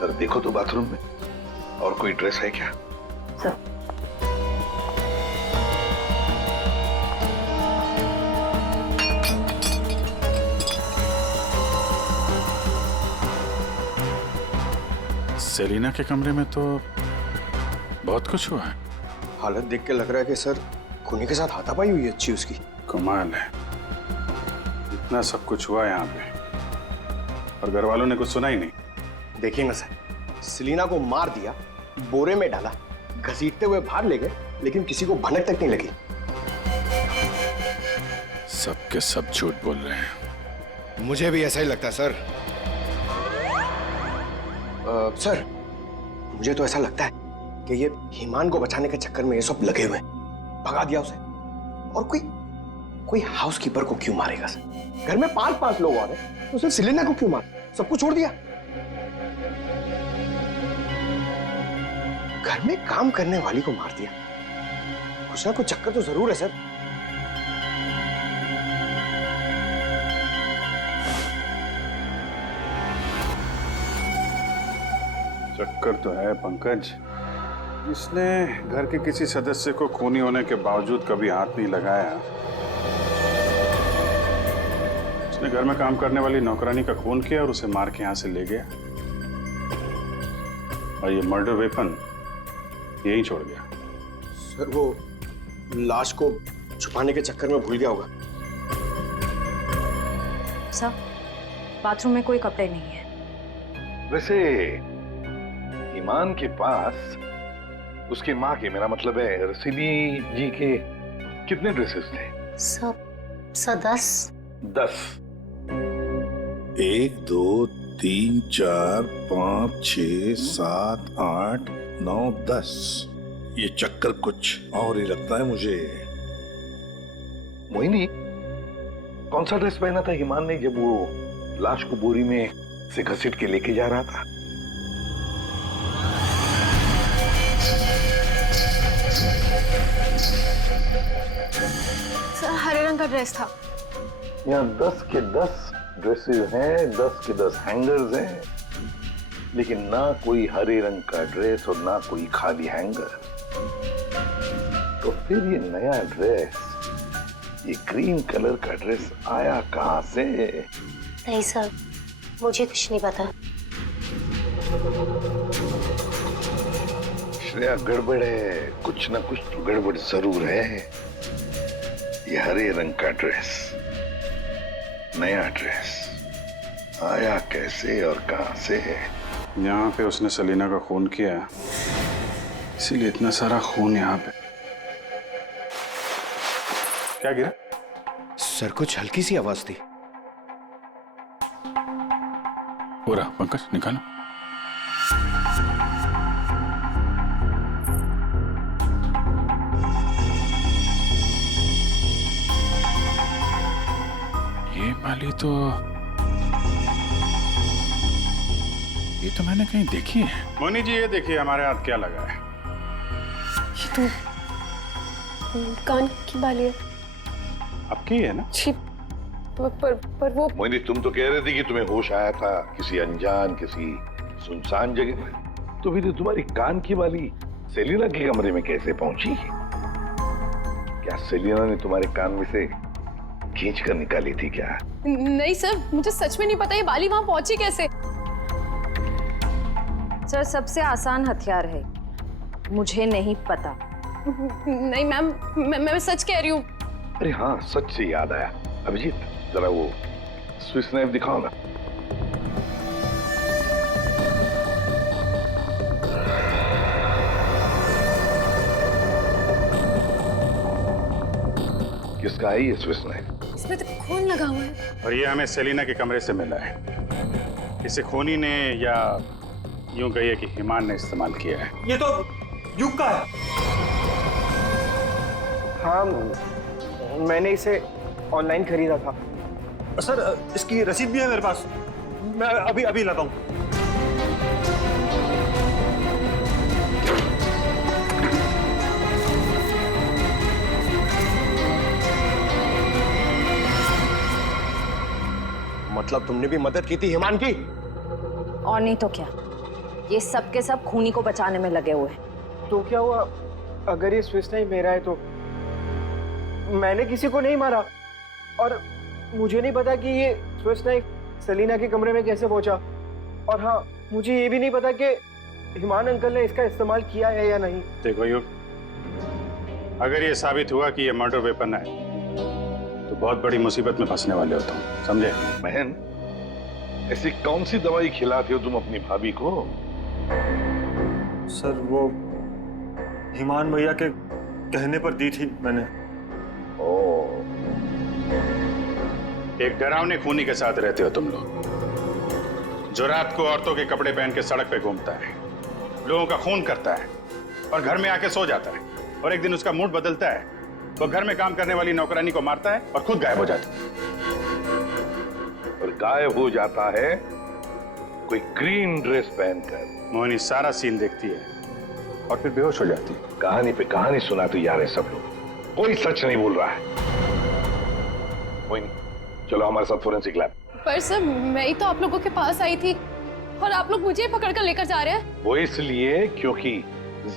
सर देखो तो बाथरूम में और कोई ड्रेस है क्या? सर सेलिना के कमरे में तो बहुत कुछ हुआ है। हालत देख के लग रहा है कि सर खूनी के साथ हाथापाई हुई अच्छी उसकी। कमाल है, इतना सब कुछ हुआ यहाँ पे और घर वालों ने कुछ सुना ही नहीं। देखिए ना सर, सेलिना को मार दिया, बोरे में डाला, घसीटते हुए बाहर ले गए, लेकिन किसी को भनक तक नहीं लगी। सब के सब झूठ बोल रहे हैं। मुझे भी ऐसा ही लगता है सर। सर मुझे तो ऐसा लगता है कि ये हिमान को बचाने के चक्कर में ये सब लगे हुए हैं। भगा दिया उसे, और कोई हाउसकीपर को क्यों मारेगा सर? घर में 5-5 लोग और हैं, तो सिर्फ सेलिना को क्यों मार? सबको छोड़ दिया। घर में काम करने वाली को मार दिया। कुछ ना कुछ चक्कर तो जरूर है सर। चक्कर तो है पंकज। इसने घर के किसी सदस्य को खूनी होने के बावजूद कभी हाथ नहीं लगाया। उसने घर में काम करने वाली नौकरानी का खून किया और उसे मार के यहां से ले गया, और ये मर्डर वेपन यहीं छोड़ गया। सर वो लाश को छुपाने के चक्कर में भूल गया होगा। सर बाथरूम में कोई कपड़े नहीं है। वैसे ईमान के पास उसकी माँ के, मेरा मतलब है रसीली जी के, कितने ड्रेसेस थे? सब 10। 1 2 3 4 5 6 7 8 9 10। ये चक्कर कुछ और ही लगता है मुझे। मोहिनी, कौन सा ड्रेस पहना था ईमान ने जब वो लाश को बोरी में से घसीट के लेके जा रहा था? सर हरे रंग का ड्रेस था। यहाँ 10 के 10 ड्रेसेस हैं, 10 के 10 हैंगर्स हैं, लेकिन ना कोई हरे रंग का ड्रेस और ना कोई खाली हैंगर। तो फिर ये नया ड्रेस, ये ग्रीन कलर का ड्रेस आया कहाँ से? नहीं सर, मुझे कुछ नहीं पता। श्रेया, गड़बड़ है, कुछ ना कुछ तो गड़बड़ जरूर है। ये हरे रंग का ड्रेस, नया ड्रेस आया कैसे और कहां से? यहाँ पे उसने सेलिना का खून किया, इसीलिए इतना सारा खून यहाँ पे। क्या गिरा? सर कुछ हल्की सी आवाज थी। पूरा पंकज निकालो। ये माली तो मैंने कहीं देखी है। मोनी जी, ये देखिए हमारे हाथ क्या लगा है। ये तो कान की बाली है। आपकी है ना? पर वो मोहिनी, तुम तो कह रहे थे कि तुम्हें होश आया था किसी अनजान, किसी सुनसान जगह में, तो फिर तुम्हारी कान की बाली सेलिना के कमरे में कैसे पहुंची? क्या सेलिना ने तुम्हारे कान में से खींच कर निकाली थी क्या? नहीं सर, मुझे सच में नहीं पता ये बाली वहां पहुंची कैसे। सर सबसे आसान हथियार है, मुझे नहीं पता। नहीं मैम, मैं सच कह रही हूँ। अरे हाँ, सच से याद आया, अभिजीत जरा वो स्विस नाइफ दिखाओ ना। किसका है ये स्विस नाइफ? इसमें तो खून लगा हुआ है। और ये हमें सेलिना के कमरे से मिला है। इसे खूनी ने या यूं कहिए कि हिमान ने इस्तेमाल किया है। ये तो युग का है। हाँ, मैंने इसे ऑनलाइन खरीदा था। सर इसकी रसीद भी है मेरे पास, मैं अभी अभी लाता हूँ। मतलब तुमने भी मदद की थी हिमान की? और नहीं तो क्या, ये सब के सब खूनी को बचाने में लगे हुए। तो क्या हुआ अगर ये स्विस नाइफ मेरा है तो? मैंने किसी को नहीं मारा और मुझे नहीं पता कि ये स्विस नाइफ सेलिना के कमरे में कैसे पहुंचा। और हाँ, मुझे ये भी नहीं पता कि हिमान अंकल ने इसका इस्तेमाल किया है या नहीं। देखो युग, अगर ये साबित हुआ कि ये मर्डर वेपन है तो बहुत बड़ी मुसीबत में फंसने वाले हो तुम, समझे? बहन, ऐसी कौन सी दवाई खिलाते हो तुम अपनी भाभी को? सर वो हिमान भैया के कहने पर दी थी मैंने। एक डरावने खूनी के साथ रहते हो तुम लोग, जो रात को औरतों के कपड़े पहन के सड़क पे घूमता है, लोगों का खून करता है और घर में आके सो जाता है, और एक दिन उसका मूड बदलता है, वो घर में काम करने वाली नौकरानी को मारता है और खुद गायब हो जाता है। और गायब हो जाता है कोई ग्रीन ड्रेस पहनकर। मोहिनी सारा सीन देखती है और फिर बेहोश हो जाती है। कहानी पे कहानी सुनाते जा रहे हैं सब लोग, कोई सच नहीं बोल रहा है। मोहिनी, चलो हमारे साथ फोरेंसिक लैब। पर सर मैं ही तो आप लोगों के पास आई थी और आप लोग मुझे पकड़ कर लेकर जा रहे हैं। वो इसलिए क्योंकि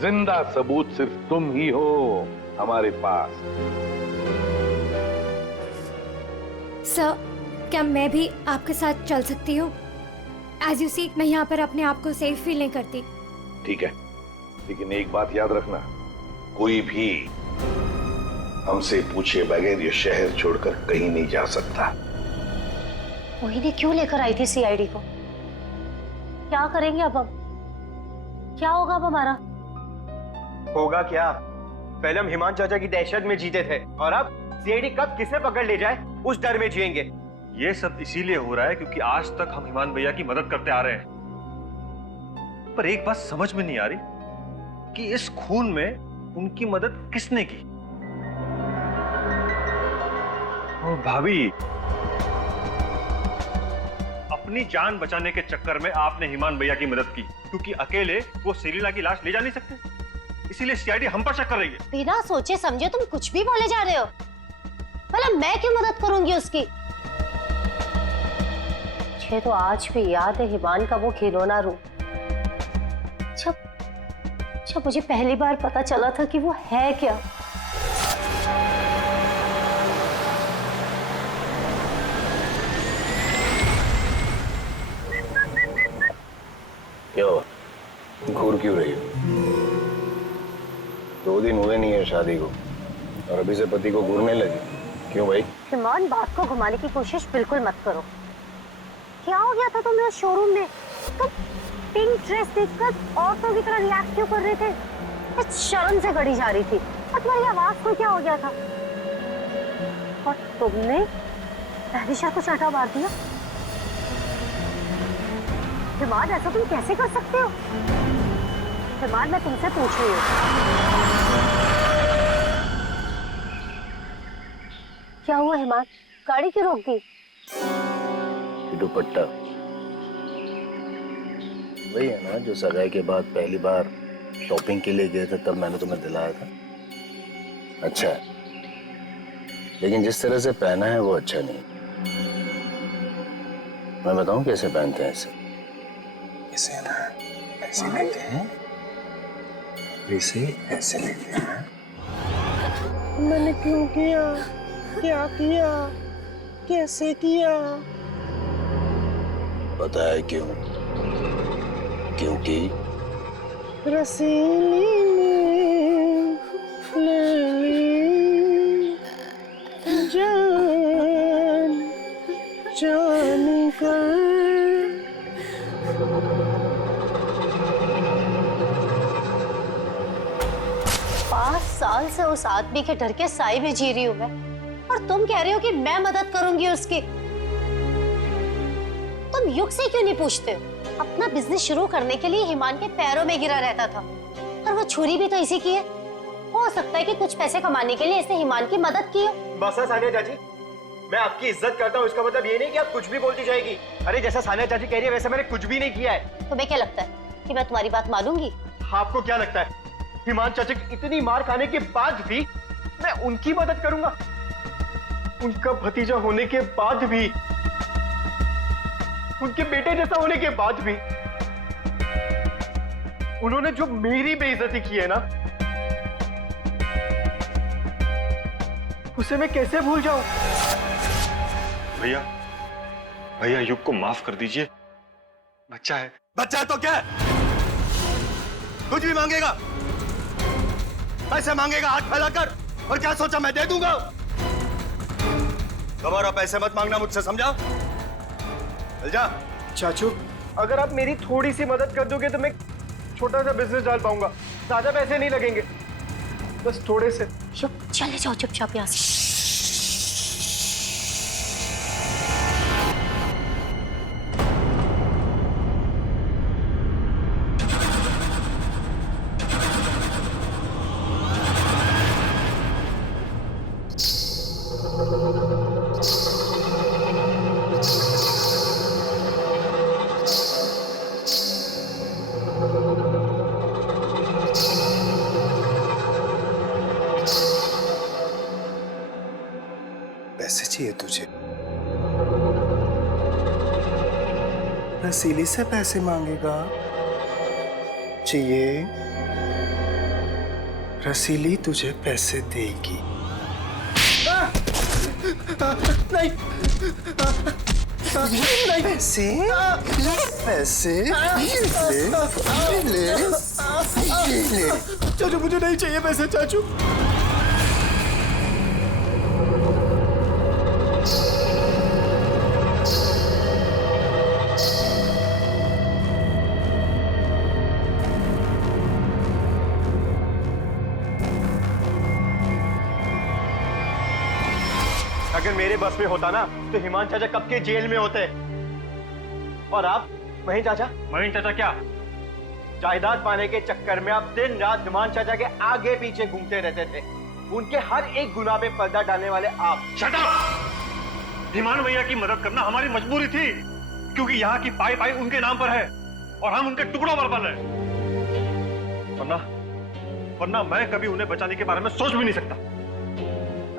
जिंदा सबूत सिर्फ तुम ही हो हमारे पास। सर, क्या मैं भी आपके साथ चल सकती हूँ? एज यू सी, मैं यहाँ पर अपने आप को सेफ फील नहीं करती। ठीक है, लेकिन एक बात याद रखना, कोई भी हमसे पूछे बगैर ये शहर छोड़कर कहीं नहीं जा सकता। मोहिनी क्यों लेकर आई थी सीआईडी को? क्या करेंगे अब हम? क्या होगा अब हमारा? होगा क्या? पहले हम हिमान चाचा की दहशत में जीते थे और अब सीआईडी कब किसे पकड़ ले जाए उस डर में जिएंगे। ये सब इसीलिए हो रहा है क्योंकि आज तक हम हिमान भैया की मदद करते आ रहे हैं। पर एक बात समझ में नहीं आ रही कि इस खून में उनकी मदद किसने की। ओ भाभी, अपनी जान बचाने के चक्कर में आपने हिमान भैया की मदद की क्योंकि अकेले वो सेलिना की लाश ले जा नहीं सकते, इसीलिए सीआईडी हम पर शक कर रही है। बिना सोचे समझे तुम कुछ भी बोले जा रहे हो। भला मैं क्यों मदद करूंगी उसकी? मुझे तो आज भी याद है हिमान का वो खिलौना रूप, जब मुझे पहली बार पता चला था कि वो है क्या। क्या हुआ? घूर क्यों रही हो? 2 दिन हुए नहीं है शादी को और अभी से पति को घूरने लगी। क्यों भाई? हिमान, बात को घुमाने की कोशिश बिल्कुल मत करो। क्या हो गया था तुम्हें शोरूम में? तुम पिंक ड्रेस देखकर औरतों की तरह रिएक्ट क्यों कर रहे थे? इस शर्म से गड़ी जा रही थी और तुम्हारी आवाज को क्या हो गया था? और तुमने तहरीशा को चाटा मार दिया। हिमान, ऐसा तुम कैसे कर सकते हो? हिमान, मैं तुमसे पूछ रही हूँ, क्या हुआ हिमान? गाड़ी क्यों रोक दी? दुपट्टा वही है ना जो सगाई के बाद पहली बार शॉपिंग के लिए गए थे, तब मैंने तुम्हें दिलाया था। अच्छा है, लेकिन जिस तरह से पहना है वो अच्छा नहीं। मैं बताऊं कैसे पहनते हैं इसे? इसे ना ऐसे लेते हैं, इसे ऐसे लेते हैं। मैंने क्यों किया? क्या किया? कैसे किया? पता है क्यों? क्योंकि रसीली ने ले ली जान जान कर। 5 साल से उस आदमी के डर के साए में जी रही हूँ मैं। और तुम कह रहे हो कि मैं मदद करूंगी उसकी। तुम युग से क्यों नहीं पूछते हो? अपना बिजनेस शुरू करने के लिए हिमान के पैरों में गिरा रहता था, और वो छुरी भी तो इसी की है। हो सकता है कि कुछ पैसे कमाने के लिए इसने हिमान की मदद की हो। बस है सानिया चाची, मैं आपकी इज्जत करता हूँ, इसका मतलब ये नहीं कि आप कुछ भी बोलती जाएगी। अरे जैसा सानिया चाची कह रही है वैसे मैंने कुछ भी नहीं किया है। तुम्हें क्या लगता है कि मैं तुम्हारी बात मानूंगी? आपको क्या लगता है हिमान चाचा की इतनी मार खाने के बाद भी मैं उनकी मदद करूंगा? उनका भतीजा होने के बाद भी, उनके बेटे जैसा होने के बाद भी उन्होंने जो मेरी बेइज्जती की है ना, उसे मैं कैसे भूल जाऊं? भैया भैया युग को माफ कर दीजिए, बच्चा है। बच्चा है तो क्या है? कुछ भी मांगेगा, पैसे मांगेगा हाथ फैलाकर, और क्या सोचा मैं दे दूंगा? दोबारा पैसे मत मांगना मुझसे, समझा? चल जा। चाचू, अगर आप मेरी थोड़ी सी मदद कर दोगे तो मैं छोटा सा बिजनेस डाल पाऊंगा। ज्यादा पैसे नहीं लगेंगे, बस थोड़े से। चले जाओ चुपचाप यहाँ से। पैसे चाहिए तुझे? रसीली से पैसे मांगेगा? चाहिए? रसीली तुझे पैसे देगी। नहीं, नहीं। पैसे पैसे ले ले। चाचू मुझे नहीं चाहिए पैसे चाचू। अगर मेरे बस में होता ना तो हिमान चाचा कब के जेल में होते। और आप महीन चाचा? महीन चाचा क्या? जायदाद पाने के चक्कर में आप दिन रात हिमान चाचा के आगे पीछे घूमते रहते थे। उनके हर एक गुनाह पे पर्दा डालने वाले आप। Shut up! हिमान भैया की मदद करना हमारी मजबूरी थी, क्योंकि यहाँ की पाई पाई उनके नाम पर है और हम उनके टुकड़ों पर पल रहे। वरना मैं कभी उन्हें बचाने के बारे में सोच भी नहीं सकता।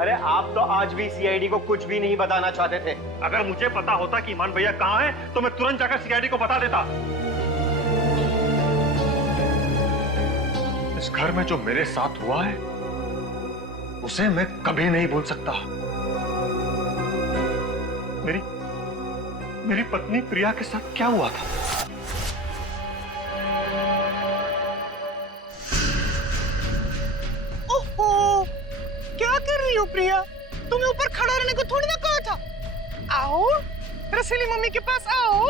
अरे आप तो आज भी सीआईडी को कुछ भी नहीं बताना चाहते थे। अगर मुझे पता होता कि ईमान भैया कहाँ है तो मैं तुरंत जाकर सीआईडी को बता देता। इस घर में जो मेरे साथ हुआ है उसे मैं कभी नहीं भूल सकता। मेरी पत्नी प्रिया के साथ क्या हुआ था? ओहो, क्या कर रही हो प्रिया? तुम्हें ऊपर खड़ा रहने को थोड़ी ना कहा था। आओ रसीली मम्मी के पास आओ।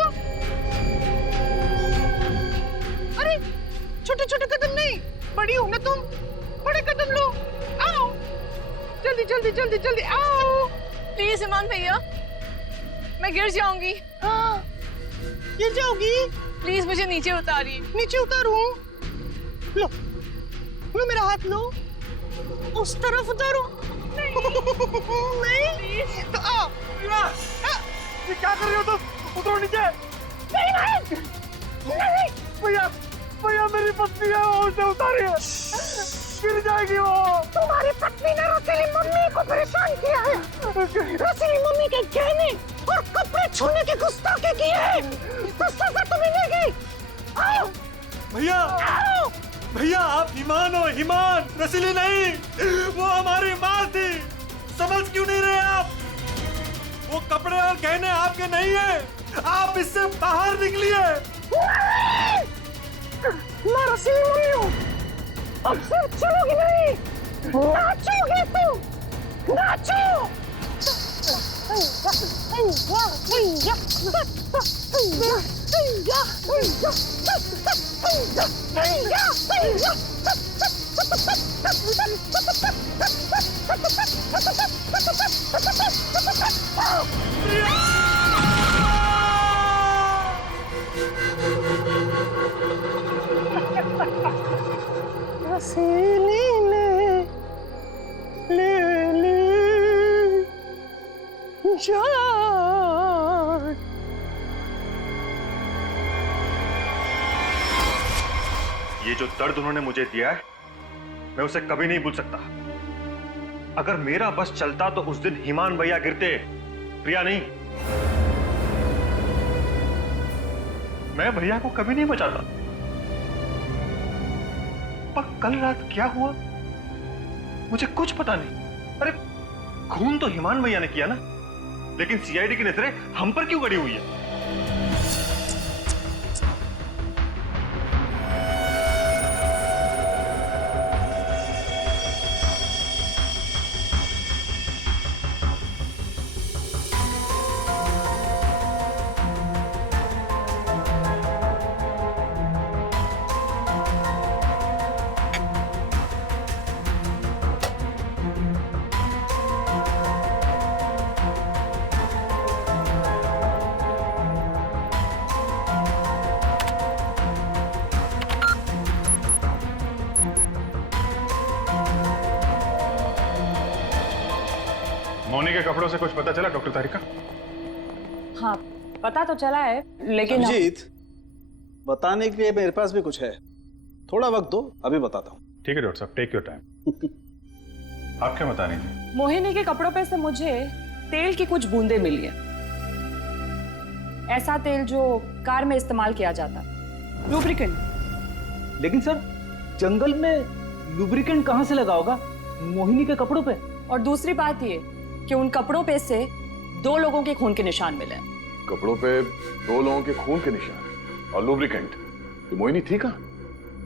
अरे छोटे छोटे कदम नहीं, बड़ी हो ना तुम, बड़े कदम लो। आओ जल्दी जल्दी जल्दी जल्दी आओ। प्लीज ईमान भैया, मैं गिर जाऊंगी। हाँ, गिर जाओगी? प्लीज मुझे नीचे उतारिए। नीचे उतारूं? लो लो मेरा हाथ लो, उस तरफ उतारो। नहीं तो आओ। ये क्या कर रहे हो तुम? उतरो नीचे। नहीं भैया भैया मेरी पत्नी है, उसे उतारिए, गिर जाएगी वो। तुम्हारी पत्नी ने रसीली मम्मी को परेशान किया है। रसीली मम्मी के गहने और कपड़े छूने की गुस्ताखी की है, तो सजा तो मिलेगी। आओ भैया। आओ भैया आप ईमान हो, ईमान, रसीली नहीं। वो हमारी माँ थी, समझ क्यों नहीं रहे आप? वो कपड़े और गहने आपके नहीं है, आप इससे बाहर निकलिए। मैं रसीली मम्मी हूँ, अब सिर्फ चलोगी नहीं, नाचोगी तुम, नाचो। जान। ये जो दर्द उन्होंने मुझे दिया है, मैं उसे कभी नहीं भूल सकता। अगर मेरा बस चलता तो उस दिन हिमान भैया गिरते, प्रिया नहीं। मैं भैया को कभी नहीं बचाता। पर कल रात क्या हुआ मुझे कुछ पता नहीं। अरे खून तो हिमान भैया ने किया ना, लेकिन सीआईडी की नजरें हम पर क्यों गड़ी हुई है? मोनी के कपड़ों से कुछ पता चला डॉक्टर तारिका? हाँ, पता तो चला है, लेकिन अभिजीत, बताने के लिए मेरे पास भी कुछ है। थोड़ा वक्त दो, अभी बताता हूँ। ठीक है डॉक्टर साहब, टेक योर टाइम। आप क्या बता रही थी? मोहिनी के कपड़ों पे से मुझे तेल की कुछ बूंदें मिली है। ऐसा तेल जो कार में इस्तेमाल किया जाता, लुब्रिकेंट। लेकिन सर, जंगल में लुब्रिकेंट कहाँ से लगा होगा मोहिनी के कपड़ों पे? और दूसरी बात ये कि उन कपड़ों पे से 2 लोगों के खून के निशान मिले। कपड़ों पे 2 लोगों के खून के निशान और लुब्रिकेंट। तो मोहिनी थी कहाँ?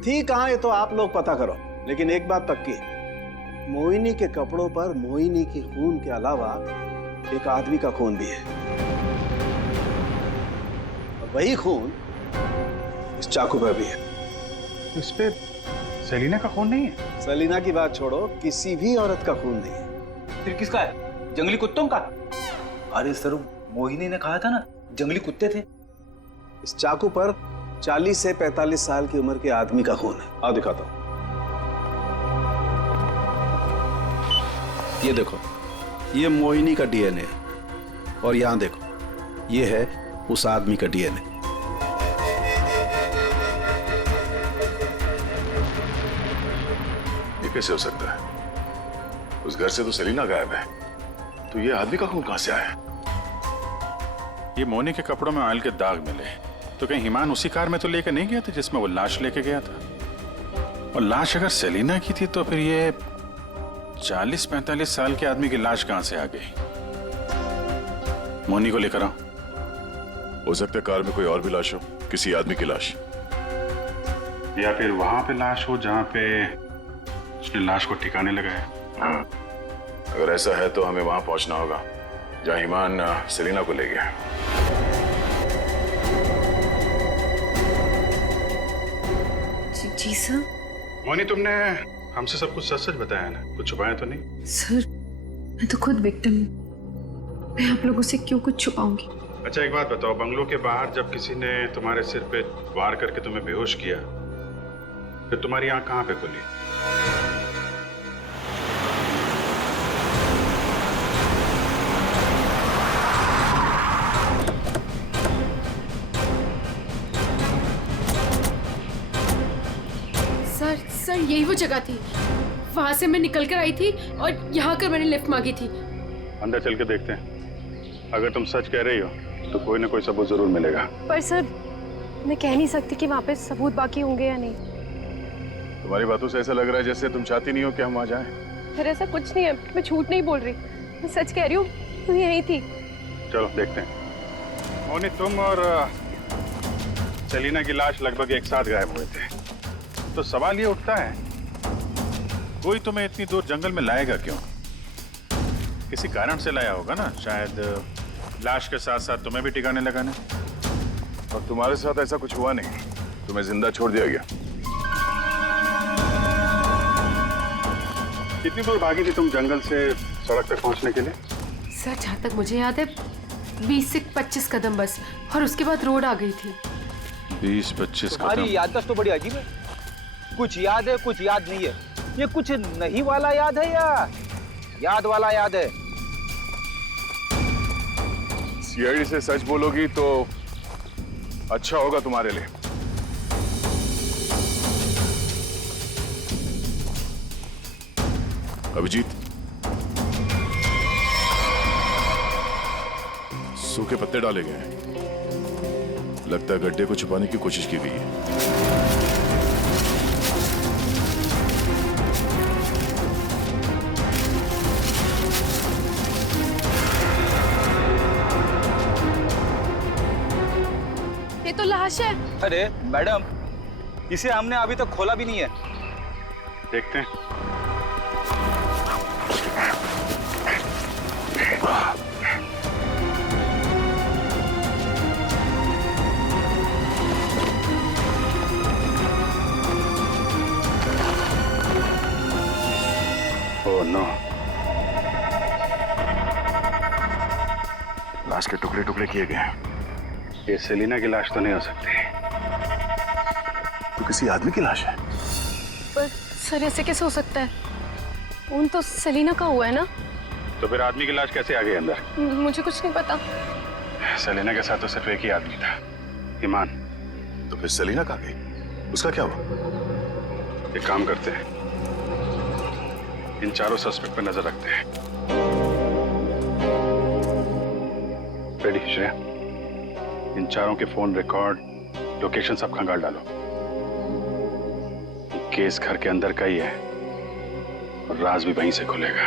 थी कहाँ ये तो आप लोग पता करो, लेकिन एक बात पक्की, मोहिनी के कपड़ों पर मोहिनी के खून के अलावा एक आदमी का खून भी है। और वही खून इस चाकू पर भी है। इस पे सेलिना का खून नहीं है? सेलिना की बात छोड़ो, किसी भी औरत का खून नहीं है। फिर किसका है? जंगली कुत्तों का? अरे सर, मोहिनी ने कहा था ना जंगली कुत्ते थे। इस चाकू पर 40 से 45 साल की उम्र के आदमी का खून है। आओ दिखाता हूं। ये देखो, ये मोहिनी का डीएनए है, और यहां देखो, ये है उस आदमी का डीएनए। ये कैसे हो सकता है? उस घर से तो सेलिना गायब है, तो ये आदमी का खून कहां से आया? ये मोनी के कपड़ों में ऑयल के दाग मिले, तो कहीं हिमान उसी कार में तो लेकर नहीं गया था जिसमें वो लाश लेके गया था? और लाश अगर सेलिना की थी तो फिर ये 40-45 साल के आदमी की लाश कहां से आ गई? मोनी को लेकर आओ। हो सकता है कार में कोई और भी लाश हो, किसी आदमी की लाश, या फिर वहां पे लाश हो जहां पे उसने लाश को ठिकाने लगाया। हाँ, अगर ऐसा है तो हमें वहां पहुंचना होगा जहां हिमान सेलिना को ले गया। जी सर। मोनी, तुमने हमसे सब कुछ सच सच बताया ना, कुछ छुपाया तो नहीं? सर, मैं तो खुद विक्टिम हूँ, मैं आप लोगों से क्यों कुछ छुपाऊंगी? अच्छा एक बात बताओ, बंगलों के बाहर जब किसी ने तुम्हारे सिर पे वार करके तुम्हें बेहोश किया, फिर तुम्हारी आंख कहाँ पे खुली? सर यही वो जगह थी, वहां से मैं निकल कर आई थी और यहाँ कर मैंने लिफ्ट मांगी थी। अंदर चल के देखते हैं, अगर तुम सच कह रही हो तो कोई ना कोई सबूत जरूर मिलेगा। पर सर, मैं कह नहीं सकती कि वहाँ पे सबूत बाकी होंगे या नहीं। तुम्हारी बातों से ऐसा लग रहा है जैसे तुम चाहती नहीं हो कि हम वहां जाएं। फिर ऐसा कुछ नहीं है, मैं झूठ नहीं बोल रही, मैं सच कह रही हूँ, तुम यही थी। चलो देखते हैं। मोनी, तुम और सेलिना की लाश लगभग एक साथ गायब हुए थे, तो सवाल ये उठता है, कोई तुम्हें इतनी दूर जंगल में लाएगा क्यों? किसी कारण से लाया होगा ना, शायद लाश के साथ साथ तुम्हें भी ठिकाने लगाने। और तुम्हारे साथ ऐसा कुछ हुआ नहीं, तुम्हें जिंदा छोड़ दिया गया। कितनी दूर भागी थी तुम जंगल से सड़क तक पहुंचने के लिए? सर, जहाँ तक मुझे याद है 20 से 25 कदम बस, और उसके बाद रोड आ गई थी। 20-25 कदम? तुम्हारी याददाश्त तो बड़ी अजीब है, कुछ याद है कुछ याद नहीं है। ये कुछ नहीं वाला याद है या याद वाला याद है? सीआईडी से सच बोलोगी तो अच्छा होगा तुम्हारे लिए। अभिजीत, सूखे पत्ते डाले गए हैं। लगता है गड्ढे को छुपाने की कोशिश की गई है। ये तो लाश है। अरे मैडम, इसे हमने अभी तक खोला भी नहीं है। देखते हैं। ओह नो, लाश के टुकड़े टुकड़े किए गए हैं। ये सेलिना की लाश तो नहीं हो सकती। तो किसी आदमी की लाश है। पर सर ऐसे कैसे हो सकता है? खून तो सेलिना का हुआ है ना? तो फिर आदमी की लाश कैसे आ गई अंदर? मुझे कुछ नहीं पता। सेलिना के साथ तो सिर्फ एक ही आदमी था, ईमान। तो फिर सेलिना कहाँ गई? उसका क्या हुआ? एक काम करते हैं, इन चारों सस्पेक्ट पर नजर रखते हैं। रेडी श्रेया, इन चारों के फोन रिकॉर्ड, लोकेशन सब खंगाल डालो। ये केस घर के अंदर का ही है और राज भी वहीं से खुलेगा।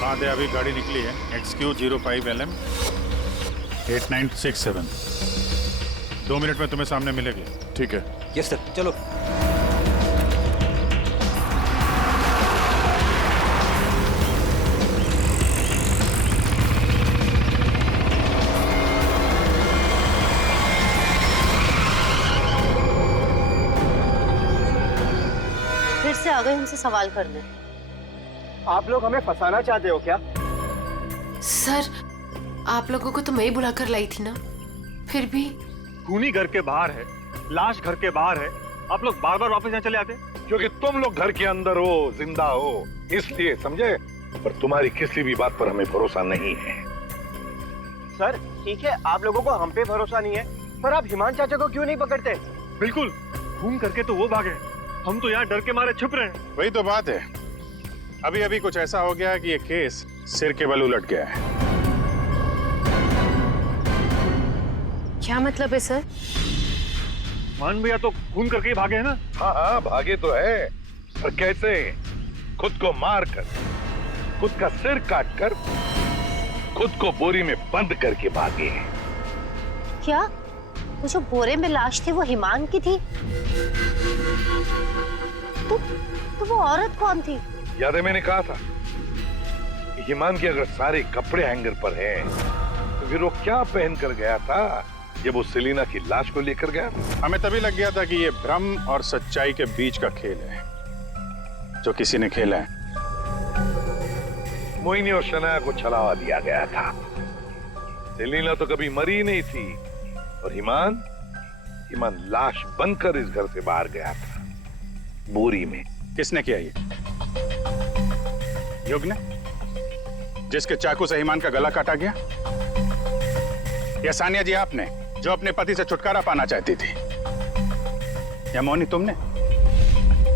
हाँ दे, अभी गाड़ी निकली है XQ05LM 8967। 2 मिनट में तुम्हें सामने मिलेगी। ठीक है। यस सर, चलो। फिर से आ गए हमसे सवाल करने। आप लोग हमें फंसाना चाहते हो क्या? सर, आप लोगों को तो मैं ही बुलाकर लाई थी ना, फिर भी। खूनी घर के बाहर है, लाश घर के बाहर है, आप लोग बार बार वापस यहाँ चले आते? क्योंकि तुम लोग घर के अंदर हो, जिंदा हो, इसलिए समझे। पर तुम्हारी किसी भी बात पर हमें भरोसा नहीं है। सर ठीक है, आप लोगों को हम पे भरोसा नहीं है, पर आप हिमान चाचा को क्यों नहीं पकड़ते? बिल्कुल, खून करके तो वो भागे, हम तो यहाँ डर के मारे छुप रहे हैं। वही तो बात है, अभी अभी कुछ ऐसा हो गया है कि ये केस सिर के बल उलट गया है। क्या मतलब है सर? मान भैया तो खून करके ही भागे है ना? हाँ हाँ, भागे तो है, पर कैसे? खुद को मार कर, खुद का सिर काट कर, खुद को बोरी में बंद करके भागे। क्या वो जो बोरे में लाश थी वो हिमान की थी? तो वो औरत कौन थी? याद है मैंने कहा था कि हिमान के अगर सारे कपड़े हैंगर पर हैं, तो फिर वो क्या पहन कर गया था जब वो सेलिना की लाश को लेकर गया? हमें तभी लग गया था कि ये भ्रम और सच्चाई के बीच का खेल है जो किसी ने खेला है। मोहिनी और शनाया को छलावा दिया गया था। सेलिना तो कभी मरी नहीं थी और हिमान लाश बनकर इस घर से बाहर गया था, बोरी में। किसने किया ये? युग ने, जिसके चाकू से हिमान का गला काटा गया? या सानिया जी आपने, जो अपने पति से छुटकारा पाना चाहती थी? या मोहिनी तुमने,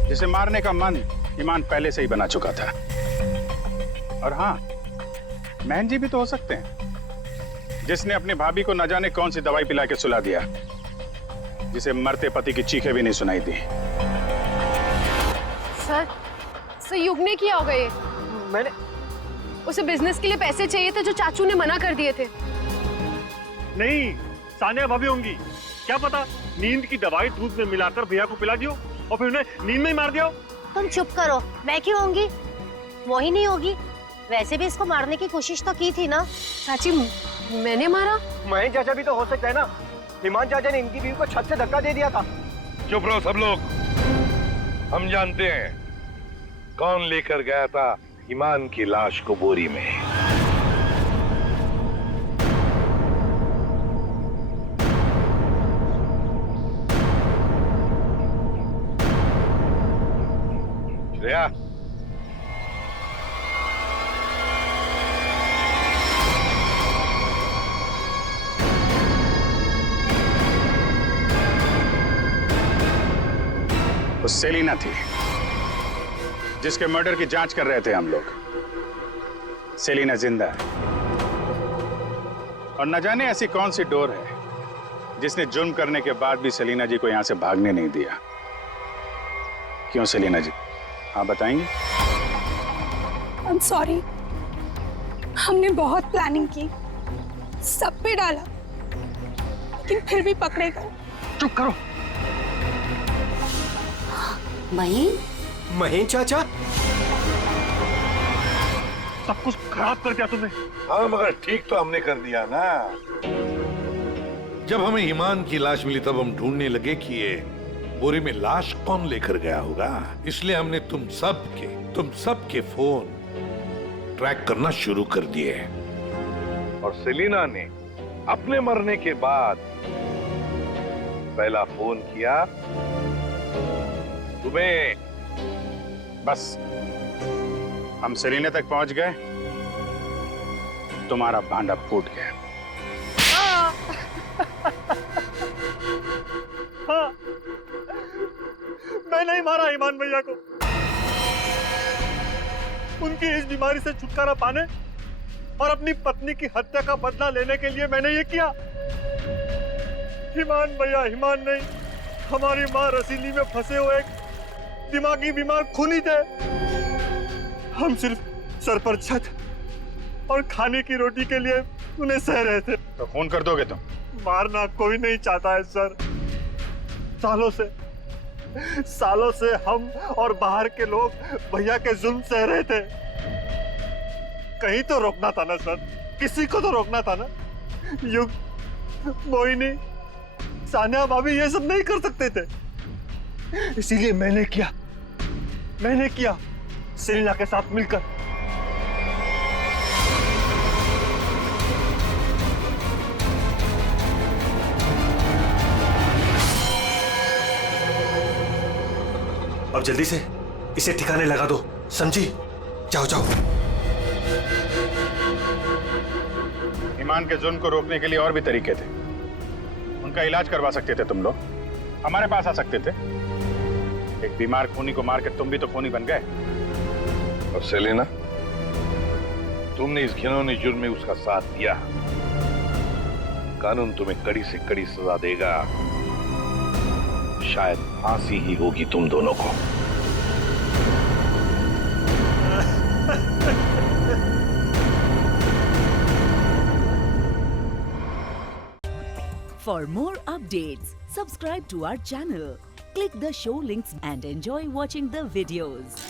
जिसे मारने का मन हिमान पहले से ही बना चुका था? और हाँ, महन जी भी तो हो सकते हैं, जिसने अपनी भाभी को न जाने कौन सी दवाई पिला के सुला दिया, जिसे मरते पति की चीखें भी नहीं सुनाई दी। सर युग ने किया होगा ये। मैंने उसे बिजनेस के लिए पैसे चाहिए थे जो चाचू ने मना कर दिए थे। नहीं, सानिया भाभी होंगी। क्या पता नींद की दवाई दूध में मिलाकर भैया को पिला दियो और फिर उन्हें नींद में ही मार दिया। तुम चुप करो, मैं क्यों होंगी? मोहिनी होगी। वैसे भी इसको मारने की कोशिश तो की थी ना? चाची, मैंने मारा? महेश चाचा भी तो हो सकता है ना। हिमान चाचा ने इनकी बीवी को छत से धक्का दे दिया था। चुप रहो सब लोग, हम जानते हैं कौन लेकर गया था हिमान की लाश को बोरी में। श्रेया, वो सेलिना थी जिसके मर्डर की जांच कर रहे थे हम लोग। सेलिना जिंदा है और न जाने ऐसी कौन सी डोर है जिसने जुर्म करने के बाद भी सेलिना जी को यहां से भागने नहीं दिया। क्यों सेलिना जी, आप बताएंगे? I'm sorry. हमने बहुत प्लानिंग की, सब पे डाला, लेकिन फिर भी पकड़े गए। चुप करो। महेन चाचा, सब कुछ खराब कर दिया तुमने। हाँ मगर ठीक तो हमने कर दिया ना। जब हमें ईमान की लाश मिली तब हम ढूंढने लगे कि ये बोरे में लाश कौन लेकर गया होगा। इसलिए हमने तुम सबके फोन ट्रैक करना शुरू कर दिए। और सेलिना ने अपने मरने के बाद पहला फोन किया तुम्हें। बस हम सेलिना तक पहुंच गए, तुम्हारा भांडा फूट गया। हाँ, मैं नहीं मारा ईमान भैया को। उनकी इस बीमारी से छुटकारा पाने और अपनी पत्नी की हत्या का बदला लेने के लिए मैंने ये किया। ईमान भैया ईमान नहीं, हमारी माँ रसीली में फंसे हुए एक दिमागी बीमार खूनी थे। हम सिर्फ सर पर छत और खाने की रोटी के लिए उन्हें सह रहे थे। तो फोन कर दोगे तुम? मारना कोई नहीं चाहता है सर। सालों से हम और बाहर के लोग भैया के जुल्म सह रहे थे। कहीं तो रोकना था ना सर, किसी को तो रोकना था ना। युग, मोहिनी, सानिया भाभी ये सब नहीं कर सकते थे, इसीलिए मैंने किया सेलिना के साथ मिलकर। अब जल्दी से इसे ठिकाने लगा दो, समझी? जाओ जाओ। ईमान के जुल्म को रोकने के लिए और भी तरीके थे। उनका इलाज करवा सकते थे तुम लोग, हमारे पास आ सकते थे। एक बीमार खूनी को मार के तुम भी तो खूनी बन गए। और सेलिना, तुमने इस घिनौने जुर्म में उसका साथ दिया। कानून तुम्हें कड़ी से कड़ी सजा देगा। शायद फांसी ही होगी तुम दोनों को। For more updates, subscribe to our channel, click the show links and enjoy watching the videos.